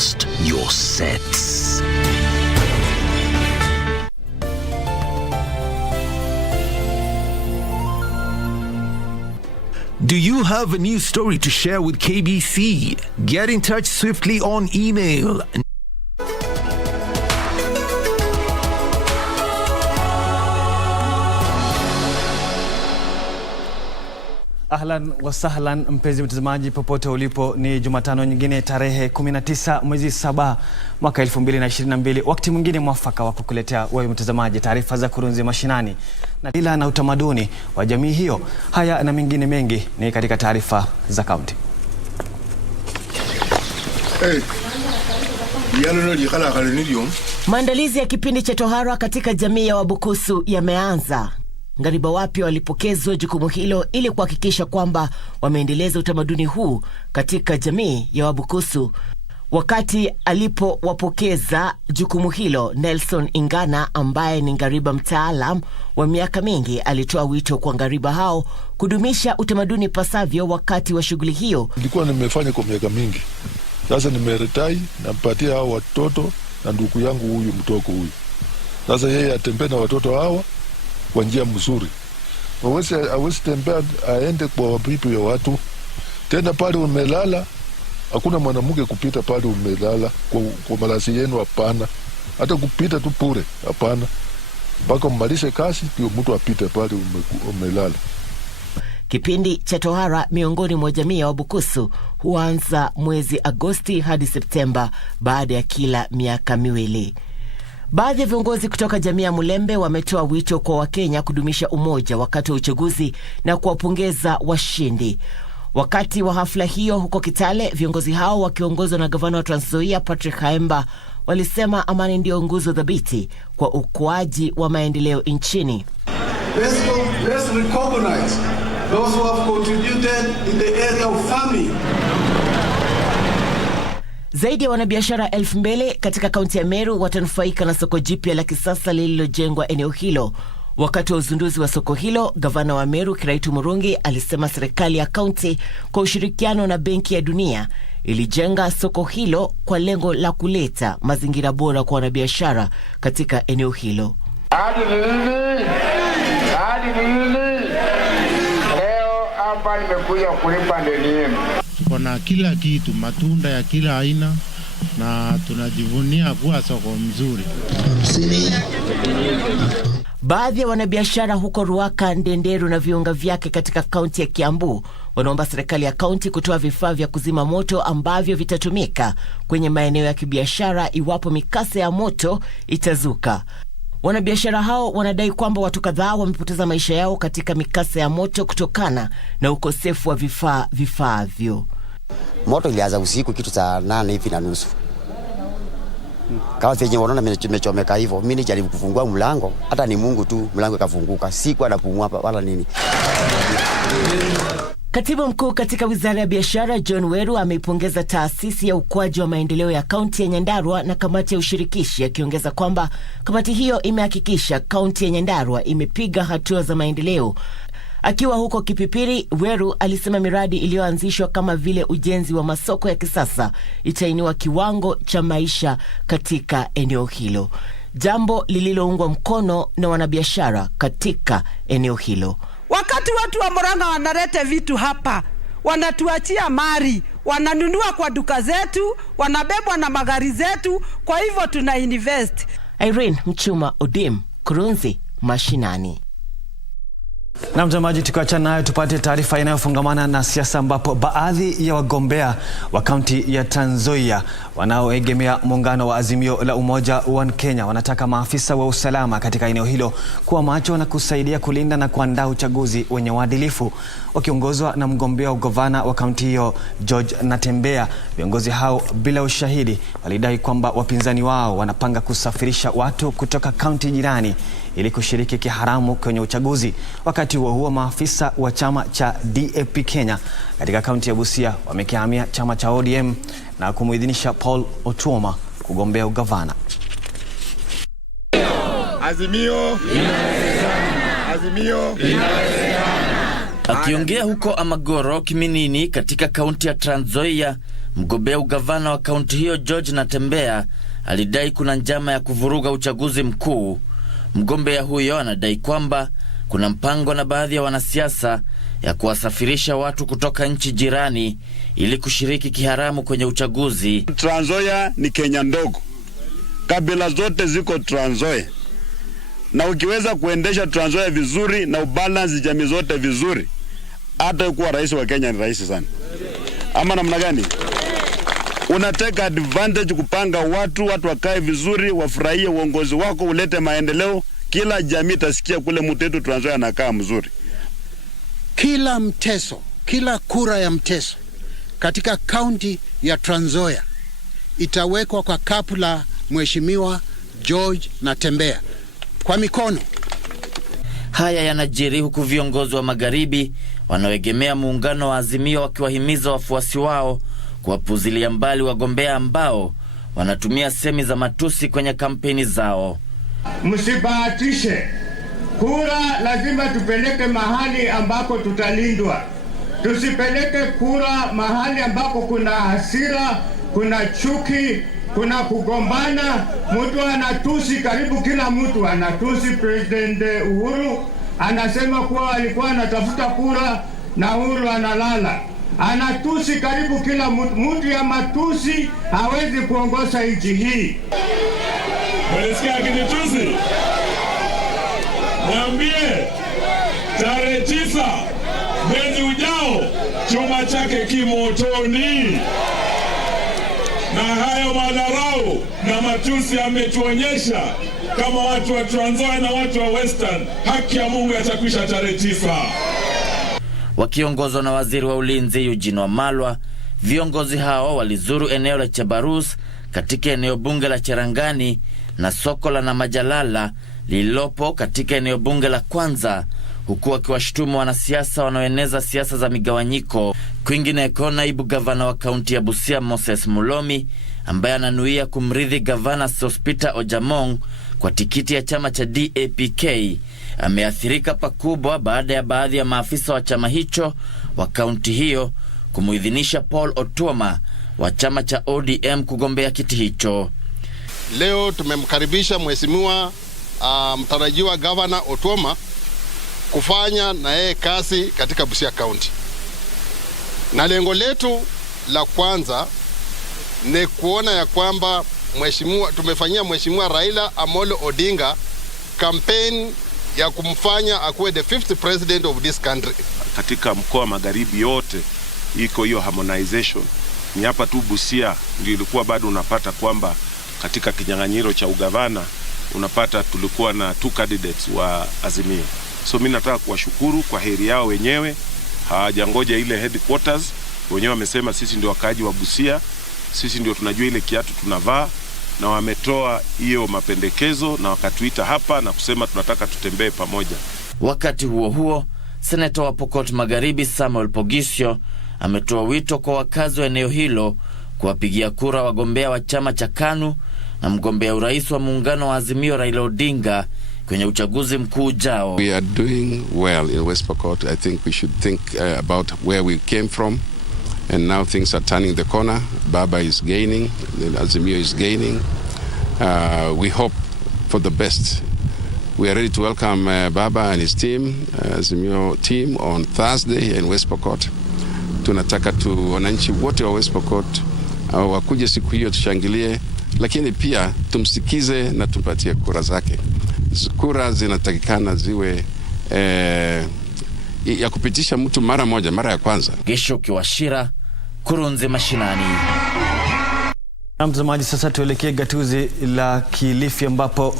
Trust your sets. Do you have a news story to share with KBC? Get in touch swiftly on email. Ahlan wa sahlan mpenzi mtazamaji popote ulipo, ni Jumatano nyingine tarehe 19 mwezi 7 mwaka 2022, wakati mwingine mwafaka wa kukuletea wewe mtazamaji taarifa za kurunzi mashinani na ila na utamaduni wa jamii hiyo. Haya na mengine mengi ni katika taarifa za kaunti. Maandalizi ya kipindi cha tohara katika jamii ya Wabukusu yameanza. Ngariba wapya walipokezwa jukumu hilo ili kuhakikisha kwamba wameendeleza utamaduni huu katika jamii ya Wabukusu. Wakati alipowapokeza jukumu hilo, Nelson Ingana ambaye ni ngariba mtaalam wa miaka mingi alitoa wito kwa ngariba hao kudumisha utamaduni pasavyo wakati wa shughuli hiyo. Nilikuwa nimefanya kwa miaka mingi. Sasa nimeretai, nampatia hao watoto na ndugu yangu huyu mtoko huyu. Sasa yeye atembee na watoto hawa kwa njia mzuri. Hawezi tembea aende kwa wapipi ya watu. Tena pale umelala, hakuna mwanamke kupita pale umelala kwa malasi yenu, hapana. Hata kupita tu pure, hapana. Mpaka mmalishe kazi ndio mtu apite pale umelala. Kipindi cha tohara miongoni mwa jamii ya Wabukusu huanza mwezi Agosti hadi Septemba baada ya kila miaka miwili. Baadhi ya viongozi kutoka jamii ya Mulembe wametoa wito kwa Wakenya kudumisha umoja wakati wa uchaguzi na kuwapongeza washindi. Wakati wa hafla hiyo huko Kitale, viongozi hao wakiongozwa na gavana wa Trans Nzoia Patrick Haemba walisema amani ndio nguzo dhabiti kwa ukuaji wa maendeleo nchini. Let's recognize those who have contributed in the area of farming. Zaidi ya wanabiashara 2,000 katika kaunti ya Meru watanufaika na soko jipya la kisasa lililojengwa eneo hilo. Wakati wa uzinduzi wa soko hilo, gavana wa Meru Kiraitu Murungi alisema serikali ya kaunti kwa ushirikiano na Benki ya Dunia ilijenga soko hilo kwa lengo la kuleta mazingira bora kwa wanabiashara katika eneo hilo. Leo hapa nimekuja kulipa deni yenu. Kuna kila kitu, matunda ya kila aina, na tunajivunia kuwa soko mzuri. Baadhi ya wanabiashara huko Ruaka, Ndenderu na viunga vyake katika kaunti ya Kiambu wanaomba serikali ya kaunti kutoa vifaa vya kuzima moto ambavyo vitatumika kwenye maeneo ya kibiashara iwapo mikasa ya moto itazuka. Wanabiashara hao wanadai kwamba watu kadhaa wamepoteza maisha yao katika mikasa ya moto kutokana na ukosefu wa vifaavyo. Moto ilianza usiku kitu saa 8:30. Kama vile wanaona nimechomeka hivyo, mimi nijaribu kufungua mlango, hata ni Mungu tu mlango ikafunguka. Sikuwa napumua wala nini. Katibu mkuu katika Wizara ya Biashara John Weru ameipongeza taasisi ya ukuaji wa maendeleo ya kaunti ya Nyandarua na kamati ya ushirikishi, akiongeza kwamba kamati hiyo imehakikisha kaunti ya Nyandarua imepiga hatua za maendeleo. Akiwa huko Kipipiri, Weru alisema miradi iliyoanzishwa kama vile ujenzi wa masoko ya kisasa itainua kiwango cha maisha katika eneo hilo, jambo lililoungwa mkono na wanabiashara katika eneo hilo. Wakati watu wa Murang'a wanaleta vitu hapa, wanatuachia mali, wananunua kwa duka zetu, wanabebwa na magari zetu, kwa hivyo tuna invest. Irene Mchuma Odim, Kurunzi Mashinani. Na mtazamaji, tukiachana nayo tupate taarifa inayofungamana na siasa, ambapo baadhi ya wagombea wa kaunti ya Trans Nzoia wanaoegemea muungano wa Azimio la Umoja wa Kenya wanataka maafisa wa usalama katika eneo hilo kuwa macho na kusaidia kulinda na kuandaa uchaguzi wenye uadilifu. Wakiongozwa na mgombea wa ugavana wa kaunti hiyo George Natembea, viongozi hao bila ushahidi walidai kwamba wapinzani wao wanapanga kusafirisha watu kutoka kaunti jirani ili kushiriki kiharamu kwenye uchaguzi. Wakati huo maafisa wa chama cha DAP Kenya katika kaunti ya Busia wamekihamia chama cha ODM na kumuidhinisha Paul Otuoma kugombea ugavana. Azimio inawezekana. Azimio inawezekana. Akiongea huko Amagoro, Kiminini katika kaunti ya Trans Nzoia, mgombea ugavana wa kaunti hiyo George Natembeya alidai kuna njama ya kuvuruga uchaguzi mkuu. Mgombea huyo anadai kwamba kuna mpango na baadhi ya wanasiasa ya kuwasafirisha watu kutoka nchi jirani ili kushiriki kiharamu kwenye uchaguzi. Trans Nzoia ni Kenya ndogo. Kabila zote ziko Trans Nzoia. Na ukiweza kuendesha Trans Nzoia vizuri na ubalance jamii zote vizuri, hata kuwa rais wa Kenya ni rahisi sana. Ama namna gani? Unateka advantage kupanga watu wakae vizuri, wafurahie uongozi wako, ulete maendeleo, kila jamii tasikia kule mtetu Trans Nzoia anakaa mzuri. Kila mteso, kila kura ya mteso katika kaunti ya Trans Nzoia itawekwa kwa kapu la Mheshimiwa George Natembeya kwa mikono. Haya yanajiri huku viongozi wa magharibi wanaoegemea muungano wa Azimio wakiwahimiza wafuasi wao kuwapuzilia mbali wagombea ambao wanatumia semi za matusi kwenye kampeni zao. Msibahatishe. Kura lazima tupeleke mahali ambako tutalindwa. Tusipeleke kura mahali ambako kuna hasira, kuna chuki, kuna kugombana. Mtu anatusi, karibu kila mtu anatusi President Uhuru, anasema kuwa alikuwa anatafuta kura na Uhuru analala. Anatusi karibu kila mtu. Mtu ya matusi hawezi kuongoza nchi hii. Mlisikia akinitusi? Niambie, tarehe 9 mwezi ujao chuma chake kimotoni. Na hayo madharau na matusi ametuonyesha kama watu wa Trans Nzoia na watu wa Western, haki ya Mungu yatakwisha tarehe 9. Wakiongozwa na waziri wa ulinzi Eugene Wamalwa, viongozi hao walizuru eneo la Chabarus katika eneo bunge la Cherangani na soko la Namajalala lililopo katika eneo bunge la Kwanza, huku wakiwashutumu wanasiasa wanaoeneza siasa za migawanyiko. Kwingineko, naibu gavana wa kaunti ya Busia Moses Mulomi, ambaye ananuia kumrithi gavana Sospita Ojamong kwa tikiti ya chama cha DAPK, ameathirika pakubwa baada ya baadhi ya maafisa wa chama hicho wa kaunti hiyo kumuidhinisha Paul Otuoma wa chama cha ODM kugombea kiti hicho. Leo tumemkaribisha mheshimiwa mtarajiwa gavana Otuoma kufanya na yeye kazi katika Busia County. Na lengo letu la kwanza ni kuona ya kwamba tumefanyia mheshimiwa Raila Amolo Odinga campaign ya kumfanya akuwe the 5th president of this country. Katika mkoa magharibi yote iko hiyo harmonization. Ni hapa tu Busia ndio ilikuwa bado unapata kwamba katika kinyang'anyiro cha ugavana unapata tulikuwa na 2 candidates wa Azimio. So mimi nataka kuwashukuru kwa heri yao wenyewe. Hawajangoja ile headquarters, wenyewe wamesema sisi ndio wakaaji wa Busia, sisi ndio tunajua ile kiatu tunavaa, na wametoa hiyo mapendekezo na wakatuita hapa na kusema tunataka tutembee pamoja. Wakati huo huo, seneta wa Pokot Magharibi Samuel Pogisio ametoa wito kwa wakazi wa eneo hilo kuwapigia kura wagombea wa chama cha KANU na mgombea urais wa muungano wa Azimio Raila Odinga kwenye uchaguzi mkuu ujao. We are doing well in West Pokot. I think we should think about where we came from, and now things are turning the corner. Baba is gaining, Azimio is gaining. We hope for the best. We are ready to welcome Baba and his team, Azimio team, on Thursday in West Pokot. Tunataka wananchi wote wa West Pokot wakuje siku hiyo tushangilie, lakini pia tumsikize na tumpatie kura zake. Kura zinatakikana ziwe ya kupitisha mtu mara ya kwanza. Gesho Kiwashira, Kurunzi Mashinani. Na mtazamaji, sasa tuelekee gatuzi la Kilifi ambapo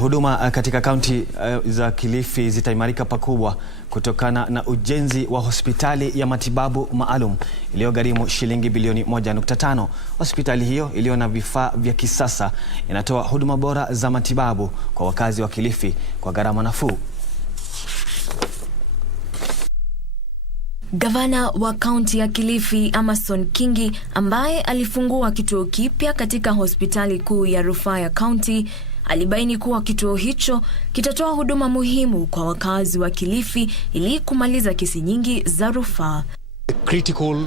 huduma katika kaunti za Kilifi zitaimarika pakubwa kutokana na ujenzi wa hospitali ya matibabu maalum iliyogharimu shilingi bilioni 1.5. Hospitali hiyo iliyo na vifaa vya kisasa inatoa huduma bora za matibabu kwa wakazi wa Kilifi kwa gharama nafuu. Gavana wa kaunti ya Kilifi Amason Kingi, ambaye alifungua kituo kipya katika hospitali kuu ya rufaa ya kaunti, alibaini kuwa kituo hicho kitatoa huduma muhimu kwa wakazi wa Kilifi ili kumaliza kesi nyingi za rufaa. Critical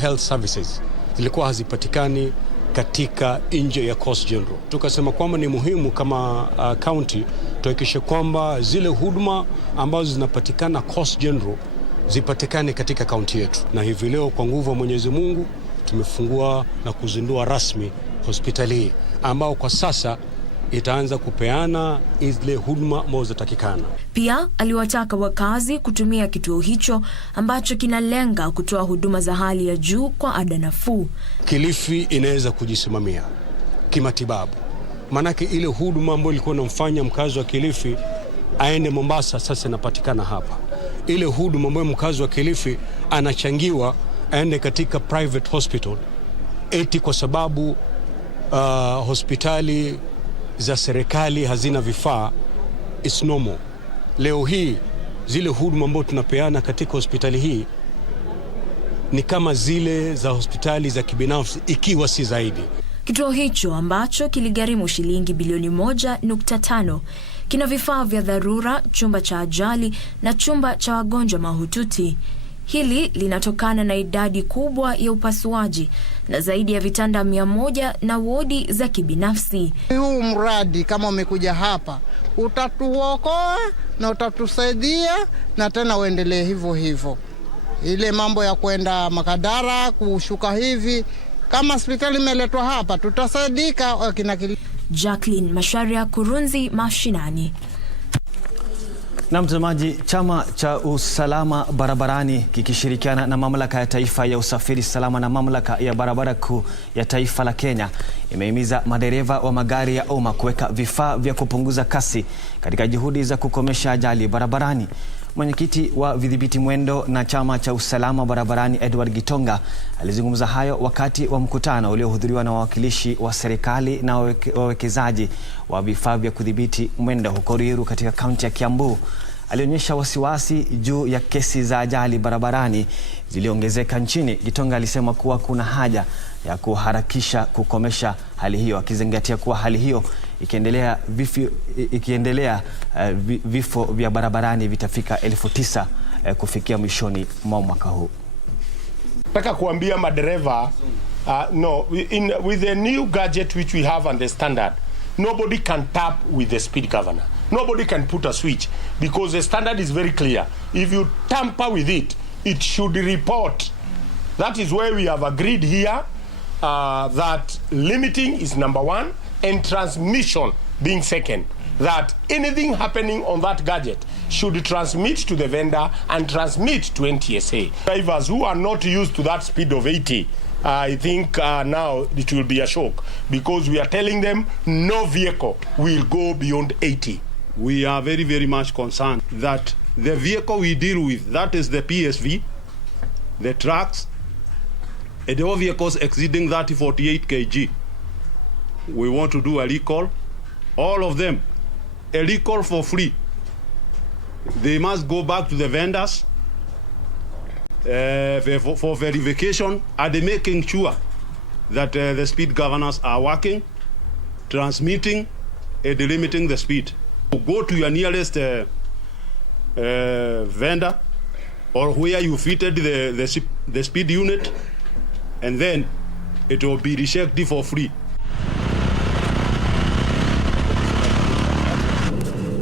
health services zilikuwa hazipatikani katika nje ya Coast General. Tukasema kwamba ni muhimu kama county tuhakikishe kwamba zile huduma ambazo zinapatikana Coast General zipatikane katika county yetu. Na hivi leo kwa nguvu ya Mwenyezi Mungu tumefungua na kuzindua rasmi hospitali hii ambao kwa sasa itaanza kupeana zile huduma ambazo zinatakikana. Pia aliwataka wakazi kutumia kituo hicho ambacho kinalenga kutoa huduma za hali ya juu kwa ada nafuu. Kilifi inaweza kujisimamia kimatibabu. Manake ile huduma ambayo ilikuwa inamfanya mkazi wa Kilifi aende Mombasa sasa inapatikana hapa. Ile huduma ambayo mkazi wa Kilifi anachangiwa aende katika private hospital eti kwa sababu hospitali za serikali hazina vifaa, it's normal. Leo hii zile huduma ambazo tunapeana katika hospitali hii ni kama zile za hospitali za kibinafsi ikiwa si zaidi. Kituo hicho ambacho kiligharimu shilingi bilioni 1.5 kina vifaa vya dharura, chumba cha ajali na chumba cha wagonjwa mahututi. Hili linatokana na idadi kubwa ya upasuaji na zaidi ya vitanda 100 na wodi za kibinafsi. Huu mradi kama umekuja hapa utatuokoa na utatusaidia na tena uendelee hivyo hivyo. Ile mambo ya kwenda Makadara kushuka hivi, kama hospitali imeletwa hapa tutasaidika. Jacqueline Masharia, Kurunzi Mashinani. Na mtazamaji, chama cha usalama barabarani kikishirikiana na mamlaka ya taifa ya usafiri salama na mamlaka ya barabara kuu ya taifa la Kenya imehimiza madereva wa magari ya umma kuweka vifaa vya kupunguza kasi katika juhudi za kukomesha ajali barabarani. Mwenyekiti wa vidhibiti mwendo na chama cha usalama barabarani Edward Gitonga alizungumza hayo wakati wa mkutano uliohudhuriwa na wawakilishi wa serikali na wawekezaji wa vifaa vya kudhibiti mwendo huko Ruiru katika kaunti ya Kiambu. Alionyesha wasiwasi juu ya kesi za ajali barabarani ziliongezeka nchini. Gitonga alisema kuwa kuna haja ya kuharakisha kukomesha hali hiyo, akizingatia kuwa hali hiyo ikiendelea vifo vya barabarani vitafika 9,000 kufikia mwishoni mwa mwaka huu. Nataka kuambia madereva with the new gadget which we have and the standard, nobody can tap with the speed governor. Nobody can put a switch because the standard is very clear. If you tamper with it, it should report. That is why we have agreed here that limiting is number 1 and transmission being second. That anything happening on that gadget should transmit to the vendor and transmit to NTSA. Drivers who are not used to that speed of 80, I think now it will be a shock because we are telling them no vehicle will go beyond 80. We are very, very much concerned that the vehicle we deal with, that is the PSV, the trucks, and all vehicles exceeding 48 kg, we want to do a recall. All of them, a recall for free. They must go back to the vendors for verification and making sure that the speed governors are working, transmitting, and limiting the speed. Go to your nearest vendor or where you fitted the speed unit, and then it will be rechecked for free.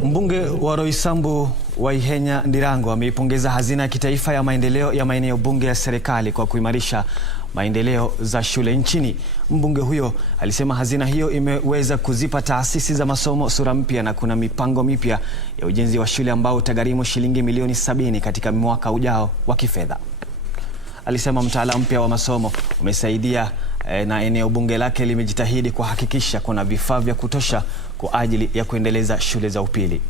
Mbunge wa Roysambu wa Ihenya Ndirango ameipongeza hazina ya kitaifa ya maendeleo ya maeneo bunge ya serikali kwa kuimarisha maendeleo za shule nchini. Mbunge huyo alisema hazina hiyo imeweza kuzipa taasisi za masomo sura mpya na kuna mipango mipya ya ujenzi wa shule ambao utagharimu shilingi milioni 70 katika mwaka ujao wa kifedha. Alisema mtaala mpya wa masomo umesaidia na eneo bunge lake limejitahidi kuhakikisha kuna vifaa vya kutosha kwa ajili ya kuendeleza shule za upili.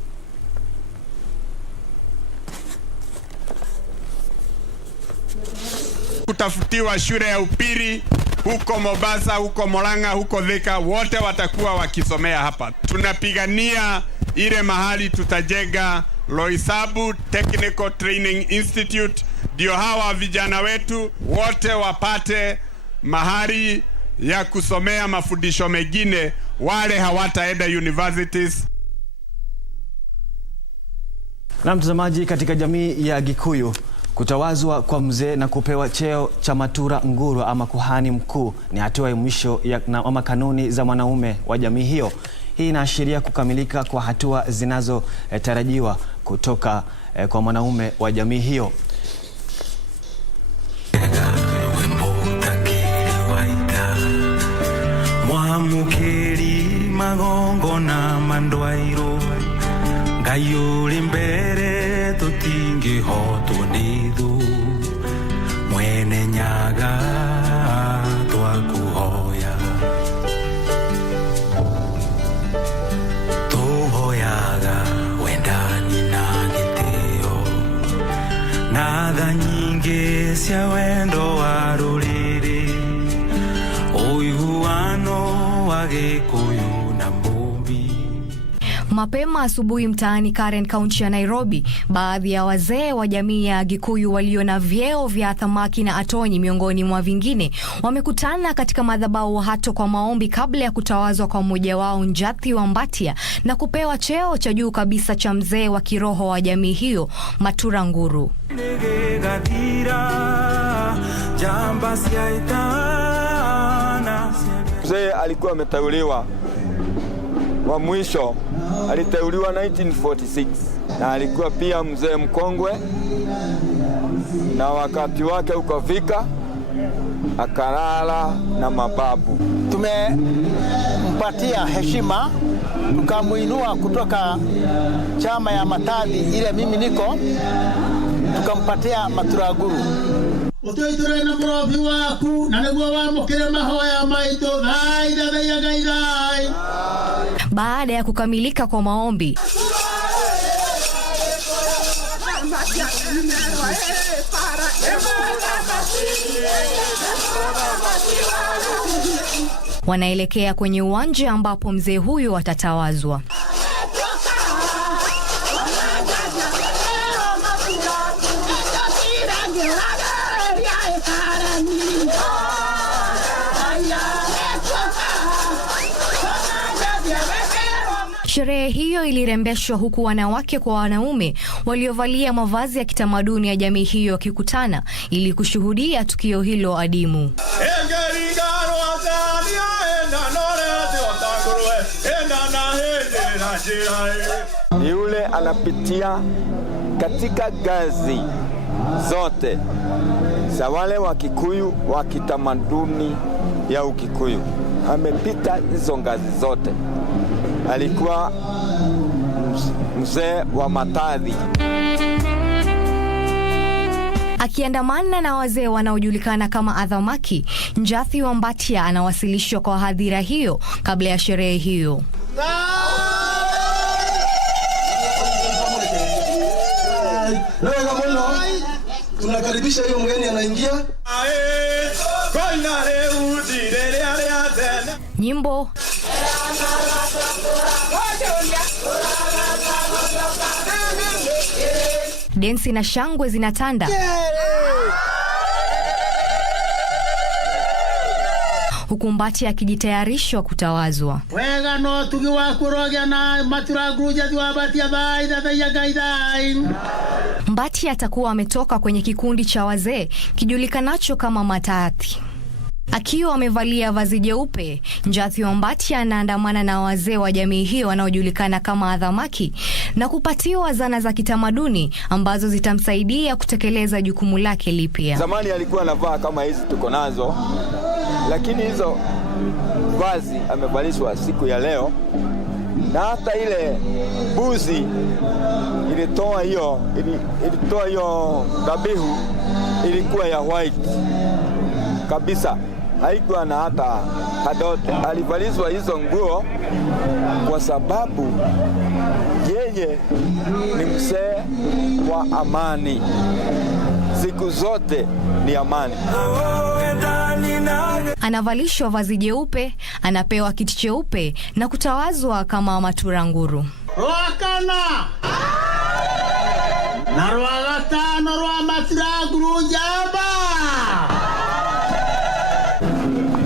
Kutafutiwa shule ya upili huko Mombasa, huko Murang'a, huko Thika, wote watakuwa wakisomea hapa. Tunapigania ile mahali tutajenga Loisabu Technical Training Institute, ndio hawa vijana wetu wote wapate mahali ya kusomea mafundisho mengine wale hawataenda universities. Na mtazamaji, katika jamii ya Gikuyu, kutawazwa kwa mzee na kupewa cheo cha matura nguru ama kuhani mkuu ni hatua ya mwisho ama kanuni za mwanaume wa jamii hiyo. Hii inaashiria kukamilika kwa hatua zinazotarajiwa kutoka kwa mwanaume wa jamii hiyo. Mwamukeri magongo na mandwairo ngayuri mbere tutingi hotu nithu mwene nyaga twakuhoya tuhoyaga wendani na gitio na tha nyingi cia wendo wa ruriri uiguano wa Gikuyu na Mbuvi. Mapema asubuhi mtaani Karen, kaunti ya Nairobi, baadhi ya wazee wa jamii ya Gikuyu walio na vyeo vya thamaki na atonyi miongoni mwa vingine wamekutana katika madhabahu hato kwa maombi kabla ya kutawazwa kwa mmoja wao, Njathi wa Mbatia, na kupewa cheo cha juu kabisa cha mzee wa kiroho wa jamii hiyo, matura nguru. Mzee alikuwa ameteuliwa wa mwisho, aliteuliwa 1946 na alikuwa pia mzee mkongwe, na wakati wake ukafika akalala na mababu. Tumempatia heshima, tukamuinua kutoka chama ya matadhi ile mimi niko, tukampatia matura nguru. Utoitore na mrofi waku na neguo wamukire mahoya maito thai thathaia Ngai thai. Baada ya kukamilika kwa maombi, wanaelekea kwenye uwanja ambapo mzee huyo atatawazwa. Sherehe hiyo ilirembeshwa huku wanawake kwa wanaume waliovalia mavazi ya kitamaduni ya jamii hiyo wakikutana ili kushuhudia tukio hilo adimu. Ni yule anapitia katika gazi zote za wale wa Kikuyu wa kitamaduni ya Ukikuyu. Amepita hizo ngazi zote. Alikuwa mzee wa matadhi. Akiandamana na wazee wanaojulikana kama adhamaki, Njathi wa Mbatia anawasilishwa kwa hadhira hiyo kabla ya sherehe hiyo. Tunakaribisha hiyo mgeni anaingia. Nyimbo, densi na shangwe zinatanda, huku Mbatia akijitayarishwa kutawazwa. Wega no tugi wa kurogia na matura nguru Njathi wa Mbatia thai thathaia Ngai thai. Mbatia atakuwa ametoka kwenye kikundi cha wazee kijulikanacho kama Matathi. Akiwa amevalia vazi jeupe, Njathi wa Mbatia anaandamana na wazee wa jamii hiyo wanaojulikana kama adhamaki na kupatiwa zana za kitamaduni ambazo zitamsaidia kutekeleza jukumu lake lipya. Zamani alikuwa anavaa kama hizi tuko nazo, lakini hizo vazi amevalishwa siku ya leo, na hata ile buzi ilitoa hiyo dhabihu ilikuwa ya white kabisa, haikuwa na hata kadote. Alivalishwa hizo nguo kwa sababu yeye ni mzee wa amani, siku zote ni amani. Anavalishwa vazi jeupe, anapewa kiti cheupe na kutawazwa kama matura nguru. Rwakana na rwagatano rwa matura nguru Njamba.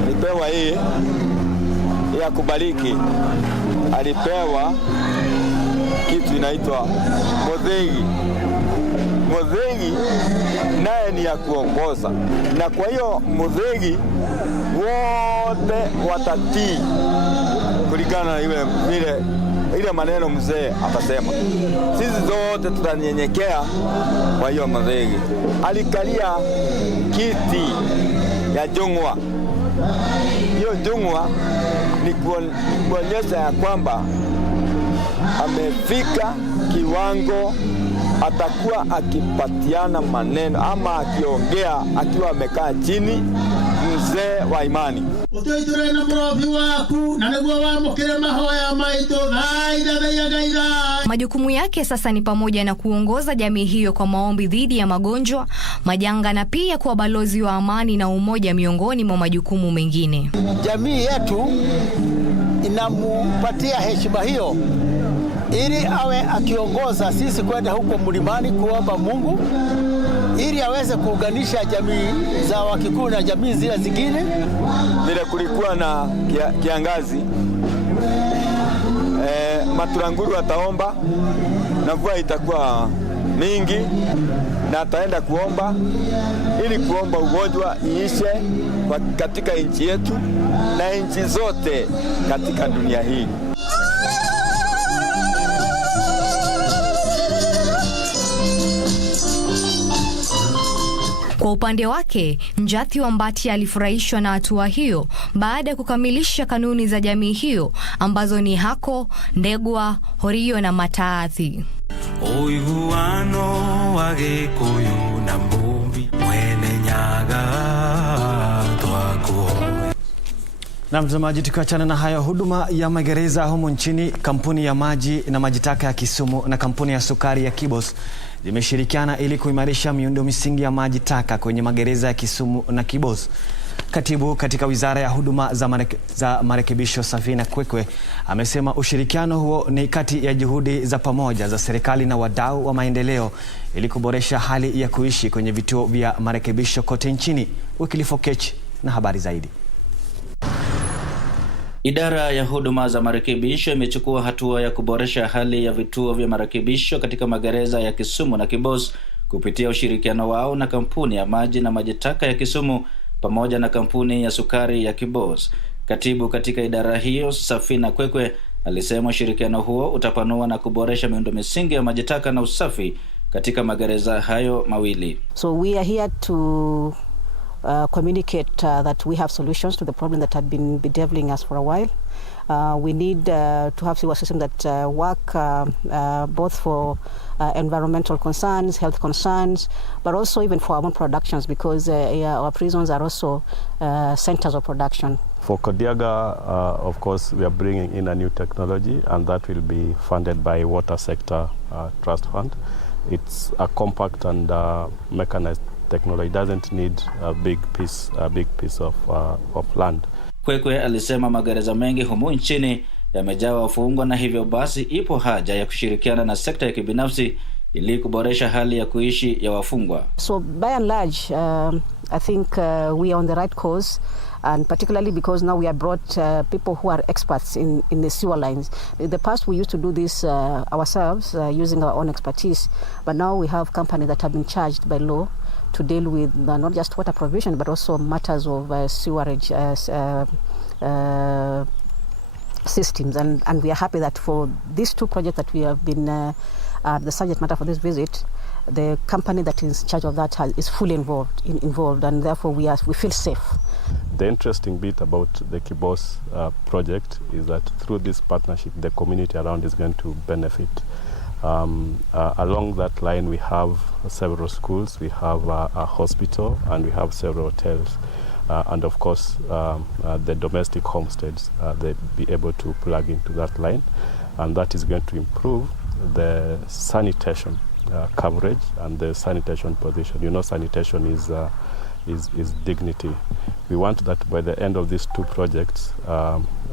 Nipewa hii ya kubariki alipewa kitu inaitwa modhegi. Modhegi naye ni ya kuongoza, na kwa hiyo modhegi wote watatii kulingana na ile maneno mzee atasema. Sisi zote tutanyenyekea kwa hiyo modhegi. Alikalia kiti ya jungwa. Hiyo jungwa ni kuonyesha ya kwamba amefika kiwango atakuwa akipatiana maneno ama akiongea akiwa amekaa chini, mzee wa imani. Majukumu yake sasa ni pamoja na kuongoza jamii hiyo kwa maombi dhidi ya magonjwa, majanga na pia kuwa balozi wa amani na umoja miongoni mwa majukumu mengine. Jamii yetu inampatia heshima hiyo ili awe akiongoza sisi kwenda huko mlimani kuomba Mungu ili aweze kuunganisha jamii za Wakikuyu na jamii zile zingine. Vile kulikuwa na kiangazi, Maturanguru ataomba na mvua itakuwa mingi, na ataenda kuomba ili kuomba ugonjwa iishe katika nchi yetu na nchi zote katika dunia hii. Kwa upande wake, Njathi Wambati alifurahishwa na hatua hiyo baada ya kukamilisha kanuni za jamii hiyo ambazo ni hako, ndegwa, horio na mataathi. Oiguano wa Gikuyu na mbumbi mwene nyaga twako. Na mtazamaji, tukiachana na hayo, huduma ya magereza humu nchini, kampuni ya maji na majitaka ya Kisumu na kampuni ya sukari ya KBC zimeshirikiana ili kuimarisha miundo misingi ya maji taka kwenye magereza ya Kisumu na KBC. Katibu katika Wizara ya Huduma za Marekebisho Safina Kwekwe amesema ushirikiano huo ni kati ya juhudi za pamoja za serikali na wadau wa maendeleo ili kuboresha hali ya kuishi kwenye vituo vya marekebisho kote nchini. Wycliffe Okech na habari zaidi. Idara ya huduma za marekebisho imechukua hatua ya kuboresha hali ya vituo vya marekebisho katika magereza ya Kisumu na KBC kupitia ushirikiano wao na kampuni ya maji na majitaka ya Kisumu pamoja na kampuni ya sukari ya KBC. Katibu katika idara hiyo Safina Kwekwe alisema ushirikiano huo utapanua na kuboresha miundo misingi ya majitaka na usafi katika magereza hayo mawili. So we are here to communicate that we have solutions to the problem that had been bedeviling us for a while. We need to have sewer systems that work both for environmental concerns, health concerns, but also even for our own productions, because our prisons are also centers of production. For Kodiaga, of course, we are bringing in a new technology, and that will be funded by Water Sector Trust Fund. It's a compact and mechanized technology. It doesn't need a big piece of land. Kwekwe alisema magereza mengi humu nchini yamejaa wafungwa, na hivyo basi ipo haja ya kushirikiana na sekta ya kibinafsi ili kuboresha hali ya kuishi ya wafungwa. So by and large, I think we are on the right course, and particularly because now we have brought people who are experts in the sewer lines. In the past we used to do this ourselves using our own expertise, but now we have companies that have been charged by law to deal with not just water provision but also matters of sewerage systems, and we are happy that for these two projects that we have been the subject matter for this visit, the company that is in charge of that is fully involved, and therefore we feel safe. The interesting bit about the KBC project is that through this partnership, the community around is going to benefit. Along that line, we have several schools, we have a hospital, and we have several hotels. And of course, the domestic homesteads, they'll be able to plug into that line. And that is going to improve the sanitation coverage and the sanitation position. You know, sanitation is dignity. We want that by the end of these two projects,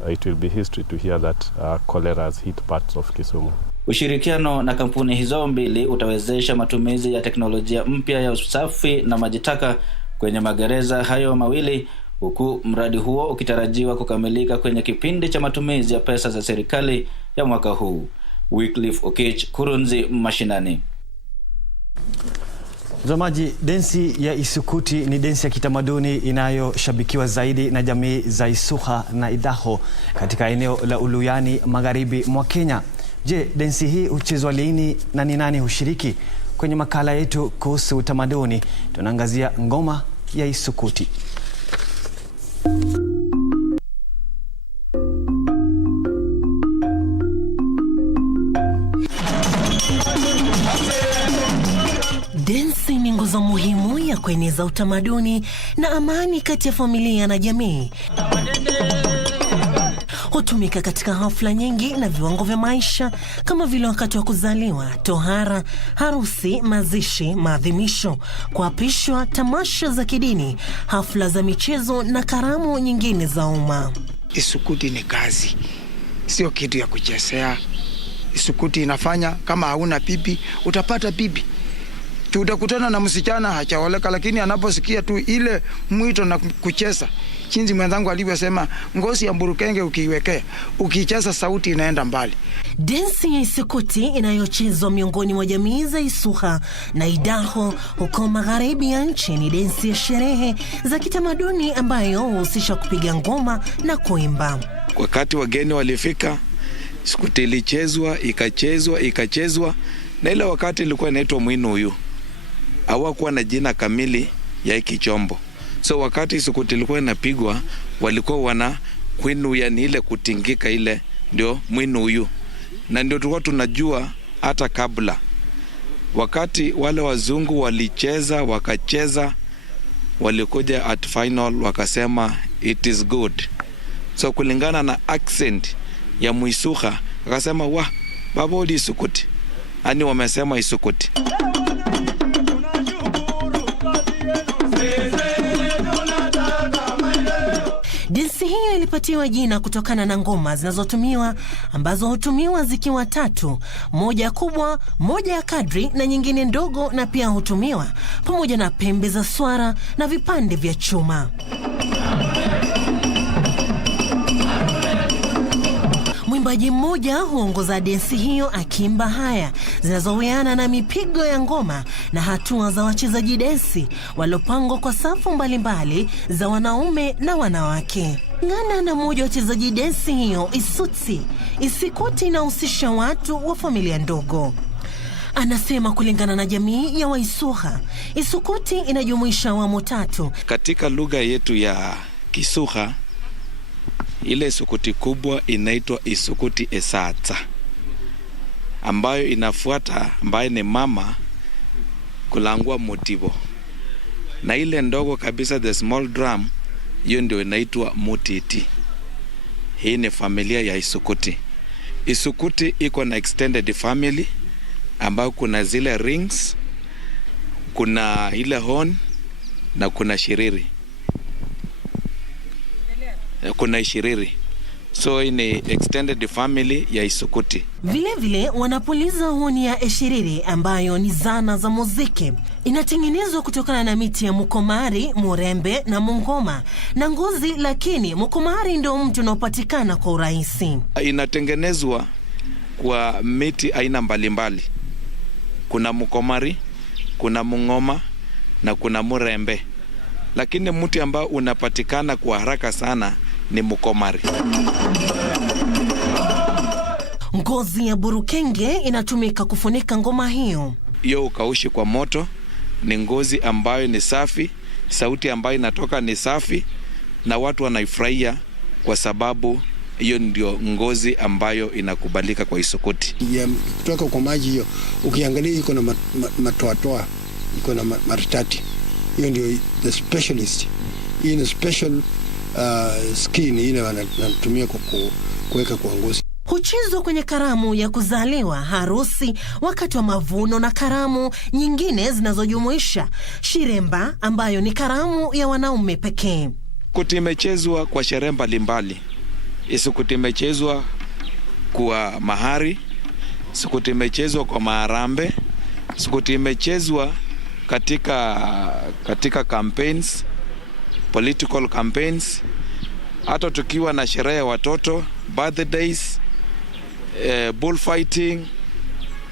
it will be history to hear that cholera has hit parts of Kisumu. Ushirikiano na kampuni hizo mbili utawezesha matumizi ya teknolojia mpya ya usafi na majitaka kwenye magereza hayo mawili, huku mradi huo ukitarajiwa kukamilika kwenye kipindi cha matumizi ya pesa za serikali ya mwaka huu. Wycliffe Okech, Kurunzi Mashinani. Mtazamaji, densi ya isukuti ni densi ya kitamaduni inayoshabikiwa zaidi na jamii za Isuha na Idaho katika eneo la Uluyani magharibi mwa Kenya. Je, densi hii huchezwa lini na ni nani hushiriki? Kwenye makala yetu kuhusu utamaduni tunaangazia ngoma ya isukuti. Densi ni nguzo muhimu ya kueneza utamaduni na amani kati ya familia na jamii. Hutumika katika hafla nyingi na viwango vya maisha kama vile wakati wa kuzaliwa, tohara, harusi, mazishi, maadhimisho, kuapishwa, tamasha za kidini, hafla za michezo na karamu nyingine za umma. Isukuti ni kazi, sio kitu ya kuchezea. Isukuti inafanya kama hauna bibi utapata bibi. Tutakutana na msichana hachaoleka, lakini anaposikia tu ile mwito na kucheza, chinzi mwenzangu alivyosema, ngozi ya mburukenge ukiiwekea, ukicheza sauti inaenda mbali. Densi ya isukuti inayochezwa miongoni mwa jamii za Isuha na Idaho huko magharibi ya nchi ni densi ya sherehe za kitamaduni ambayo huhusisha kupiga ngoma na kuimba. Wakati wageni walifika, isukuti ikachezwa, na ile wakati ilikuwa inaitwa mwinu huyu. Hawakuwa na jina kamili ya hiki chombo. So wakati isukuti ilikuwa inapigwa, walikuwa wana kwinu, yani ile kutingika ile, ndio mwinu huyu. Na ndio tulikuwa tunajua hata kabla. Wakati wale wazungu wakacheza, walikuja at final wakasema it is good. So kulingana na accent ya Muisuha, akasema baba uli isukuti. Ani wamesema isukuti. Densi hiyo ilipatiwa jina kutokana na ngoma zinazotumiwa ambazo hutumiwa zikiwa tatu, moja kubwa, moja ya kadri na nyingine ndogo, na pia hutumiwa pamoja na pembe za swara na vipande vya chuma. Mwimbaji mmoja huongoza densi hiyo akiimba haya zinazowiana na mipigo ya ngoma na hatua za wachezaji densi walopangwa kwa safu mbalimbali za wanaume na wanawake. Ngana na mmoja wachezaji densi hiyo, Isukuti inahusisha watu wa familia ndogo. Anasema kulingana na jamii ya Waisuha, isukuti inajumuisha awamu tatu. Katika lugha yetu ya Kisuha, ile isukuti kubwa inaitwa isukuti esata, ambayo inafuata, ambayo ni mama kulangua motivo, na ile ndogo kabisa, the small drum, hiyo ndio inaitwa mutiti. Hii ni familia ya isukuti. Isukuti iko na extended family ambayo kuna zile rings, kuna ile horn na kuna shiriri. Kuna shiriri. So hii ni extended family ya isukuti. Vile vile wanapuliza honi ya eshiriri ambayo ni zana za muziki. Inatengenezwa kutokana na miti ya mukomari, murembe na mungoma na ngozi, lakini mukomari ndio mti unaopatikana kwa urahisi. Inatengenezwa kwa miti aina mbalimbali. Kuna mukomari, kuna mungoma na kuna murembe. Lakini mti ambao unapatikana kwa haraka sana ni mukomari. Ngozi ya burukenge inatumika kufunika ngoma hiyo. Hiyo ukaushi kwa moto, ni ngozi ambayo ni safi, sauti ambayo inatoka ni safi, na watu wanaifurahia kwa sababu hiyo ndio ngozi ambayo inakubalika kwa isukuti. Kutoka kwa maji hiyo, ukiangalia iko na matoatoa, iko na maritati. Hiyo ndio the specialist. Hii ni special skin ile wanatumia kuweka kwa ngozi. Huchezwa kwenye karamu ya kuzaliwa, harusi, wakati wa mavuno na karamu nyingine zinazojumuisha shiremba ambayo ni karamu ya wanaume pekee. Isukuti imechezwa kwa sherehe mbalimbali. Isukuti imechezwa kwa mahari, isukuti imechezwa kwa maharambe, isukuti imechezwa katika campaigns, political campaigns, hata tukiwa na sherehe ya watoto, birthdays, bullfighting,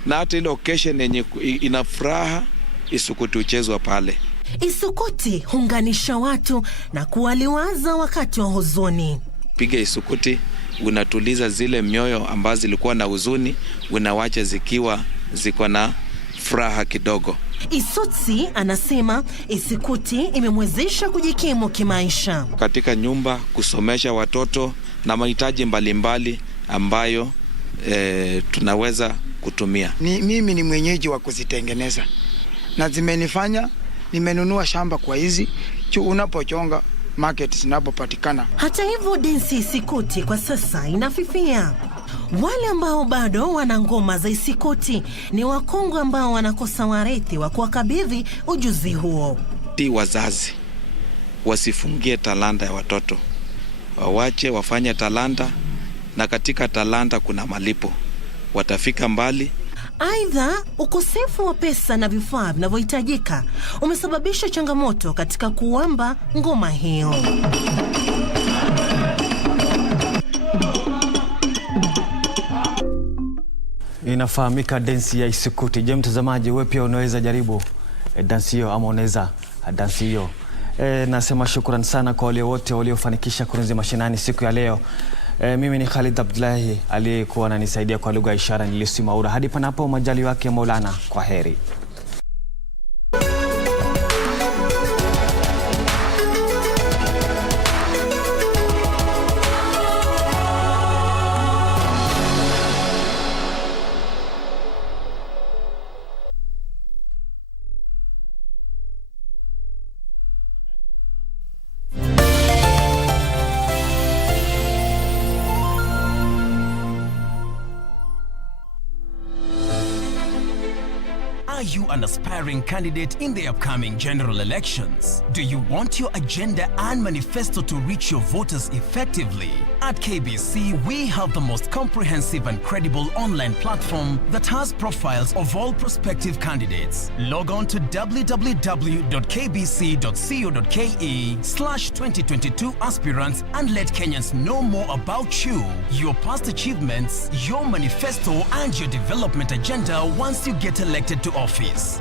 na hata ile occasion yenye ina furaha, isukuti uchezwa pale. Isukuti hunganisha watu na kuwaliwaza wakati wa huzuni. Piga isukuti, unatuliza zile mioyo ambazo zilikuwa na huzuni, unawacha zikiwa ziko na furaha kidogo. Isutsi anasema isukuti imemwezesha kujikimu kimaisha. Katika nyumba, kusomesha watoto na mahitaji mbalimbali ambayo tunaweza kutumia. Mimi ni mwenyeji wa kuzitengeneza. Na zimenifanya nimenunua shamba kwa hizi unapochonga market zinapopatikana. Hata hivyo densi isukuti kwa sasa inafifia. Wale ambao bado wana ngoma za isukuti ni wakongwe ambao wanakosa warithi wa kuwakabidhi ujuzi huo. Wazazi wasifungie talanta ya watoto, wawache wafanye talanta, na katika talanta kuna malipo, watafika mbali. Aidha, ukosefu wa pesa na vifaa vinavyohitajika umesababisha changamoto katika kuamba ngoma hiyo. Inafahamika densi ya isukuti. Je, mtazamaji, wewe pia unaweza jaribu dansi hiyo ama unaweza dansi hiyo? Nasema shukrani sana kwa wale wote waliofanikisha kurunzi mashinani siku ya leo. Mimi ni Khalid Abdullahi, aliyekuwa ananisaidia kwa lugha ya ishara ni Nissie Maura. Hadi panapo majali wake Maulana, kwa heri. Are you an aspiring candidate in the upcoming general elections? Do you want your agenda and manifesto to reach your voters effectively? At KBC, we have the most comprehensive and credible online platform that has profiles of all prospective candidates. Log on to www.kbc.co.ke/2022 aspirants and let Kenyans know more about you, your past achievements, your manifesto, and your development agenda once you get elected to office.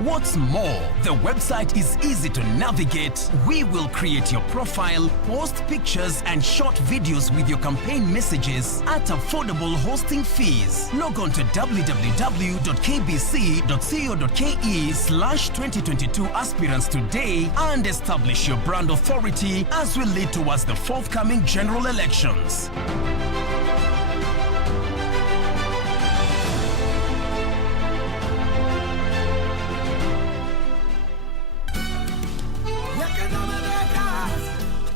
What's more, the website is easy to navigate. We will create your profile, post pictures and short videos with your campaign messages at affordable hosting fees. Log on to www.kbc.co.ke/2022 aspirants today and establish your brand authority as we lead towards the forthcoming general elections.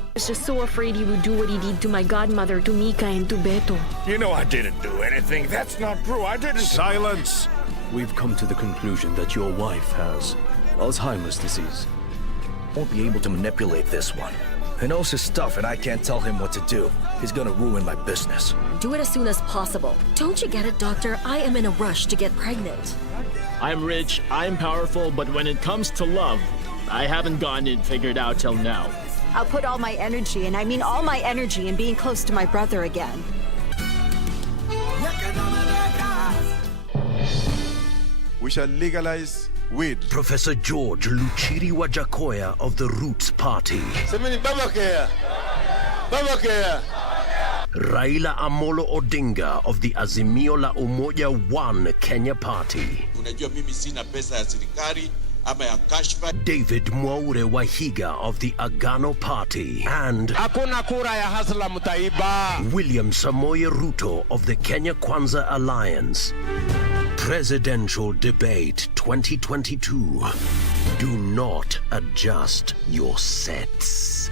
I was just so afraid he would do what he did to my godmother, to Mika and to Beto. You know I didn't do anything. That's not true. I didn't. Silence! We've come to the conclusion that your wife has Alzheimer's disease. Won't be able to manipulate this one. He knows his stuff and I can't tell him what to do. He's gonna ruin my business. Do it as soon as possible. Don't you get it, Doctor? I am in a rush to get pregnant. I'm rich, I'm powerful, but when it comes to love, I haven't gotten it figured out till now. I'll put all my energy, and I mean all my energy, in being close to my brother again. We shall legalize weed. Professor George Luchiri Wajakoya of the Roots Party. Raila Amolo Odinga of the Azimio la Umoja One Kenya Party. Unajua mimi sina pesa ya serikali ama ya kashfa. David Mwaure Wahiga of the Agano Party. And hakuna kura ya hasla mtaiba. William Samoei Ruto of the Kenya Kwanza Alliance. Presidential Debate 2022. Do not adjust your sets.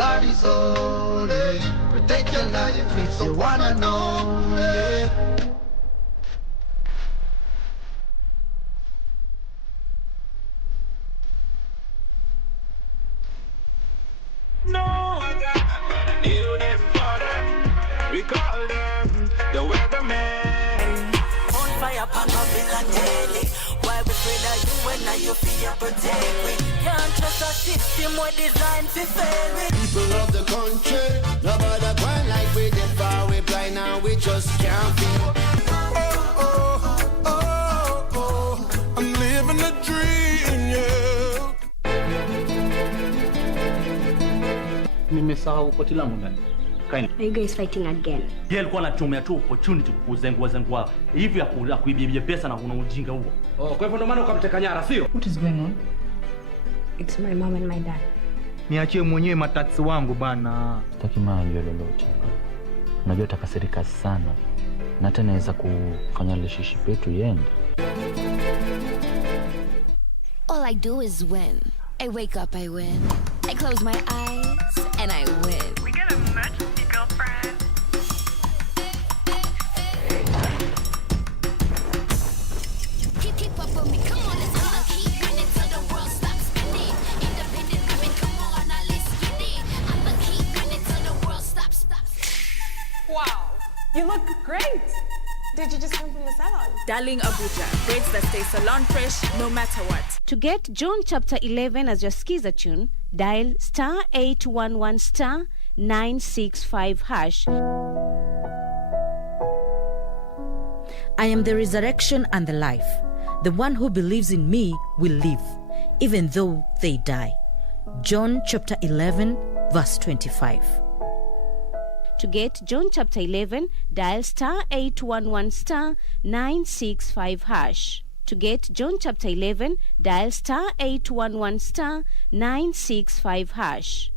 God is holy. Protect your life if you wanna know. No, you them father. We call them the weatherman. On fire, pan up in daily. Why we afraid of you when you feel protect we? Can't trust a system we designed to fail we. People of the country, nobody grind like we did far. We blind now, we just can't feel. Oh, I'm living a dream, yeah. Nimesahau koti langu ndani. Are you guys fighting again? Yeye alikuwa anatumia tu opportunity kukuzengua hivi ya kuibia pesa na kuna ujinga huo. Oh, kwa hivyo ndo maana ukamteka nyara, sio? What is going on? It's my mom and my dad. Niachie mwenyewe matatizo wangu bana. Sitaki maana lolote. Unajua utakasirika sana. Na hata naweza kufanya relationship yetu iende. All I do is win. I wake up, I win. I close my eyes and I win. We get a emergency, girlfriend. Keep up with me, come on, let's go. Keep running till the world stops spinning. Independent women, come on, now let's get it. I'ma keep running till the world stops. Wow, you look great. Did you just come from the salon? Darling Abuja, braids that stay salon fresh no matter what. To get John chapter 11 as your skiza tune, dial *811 *965 hash. I am the resurrection and the life. The one who believes in me will live, even though they die. John chapter 11, verse 25. To get John chapter 11, dial *811 *965 hash. To get John chapter 11, dial *811 *965 hash.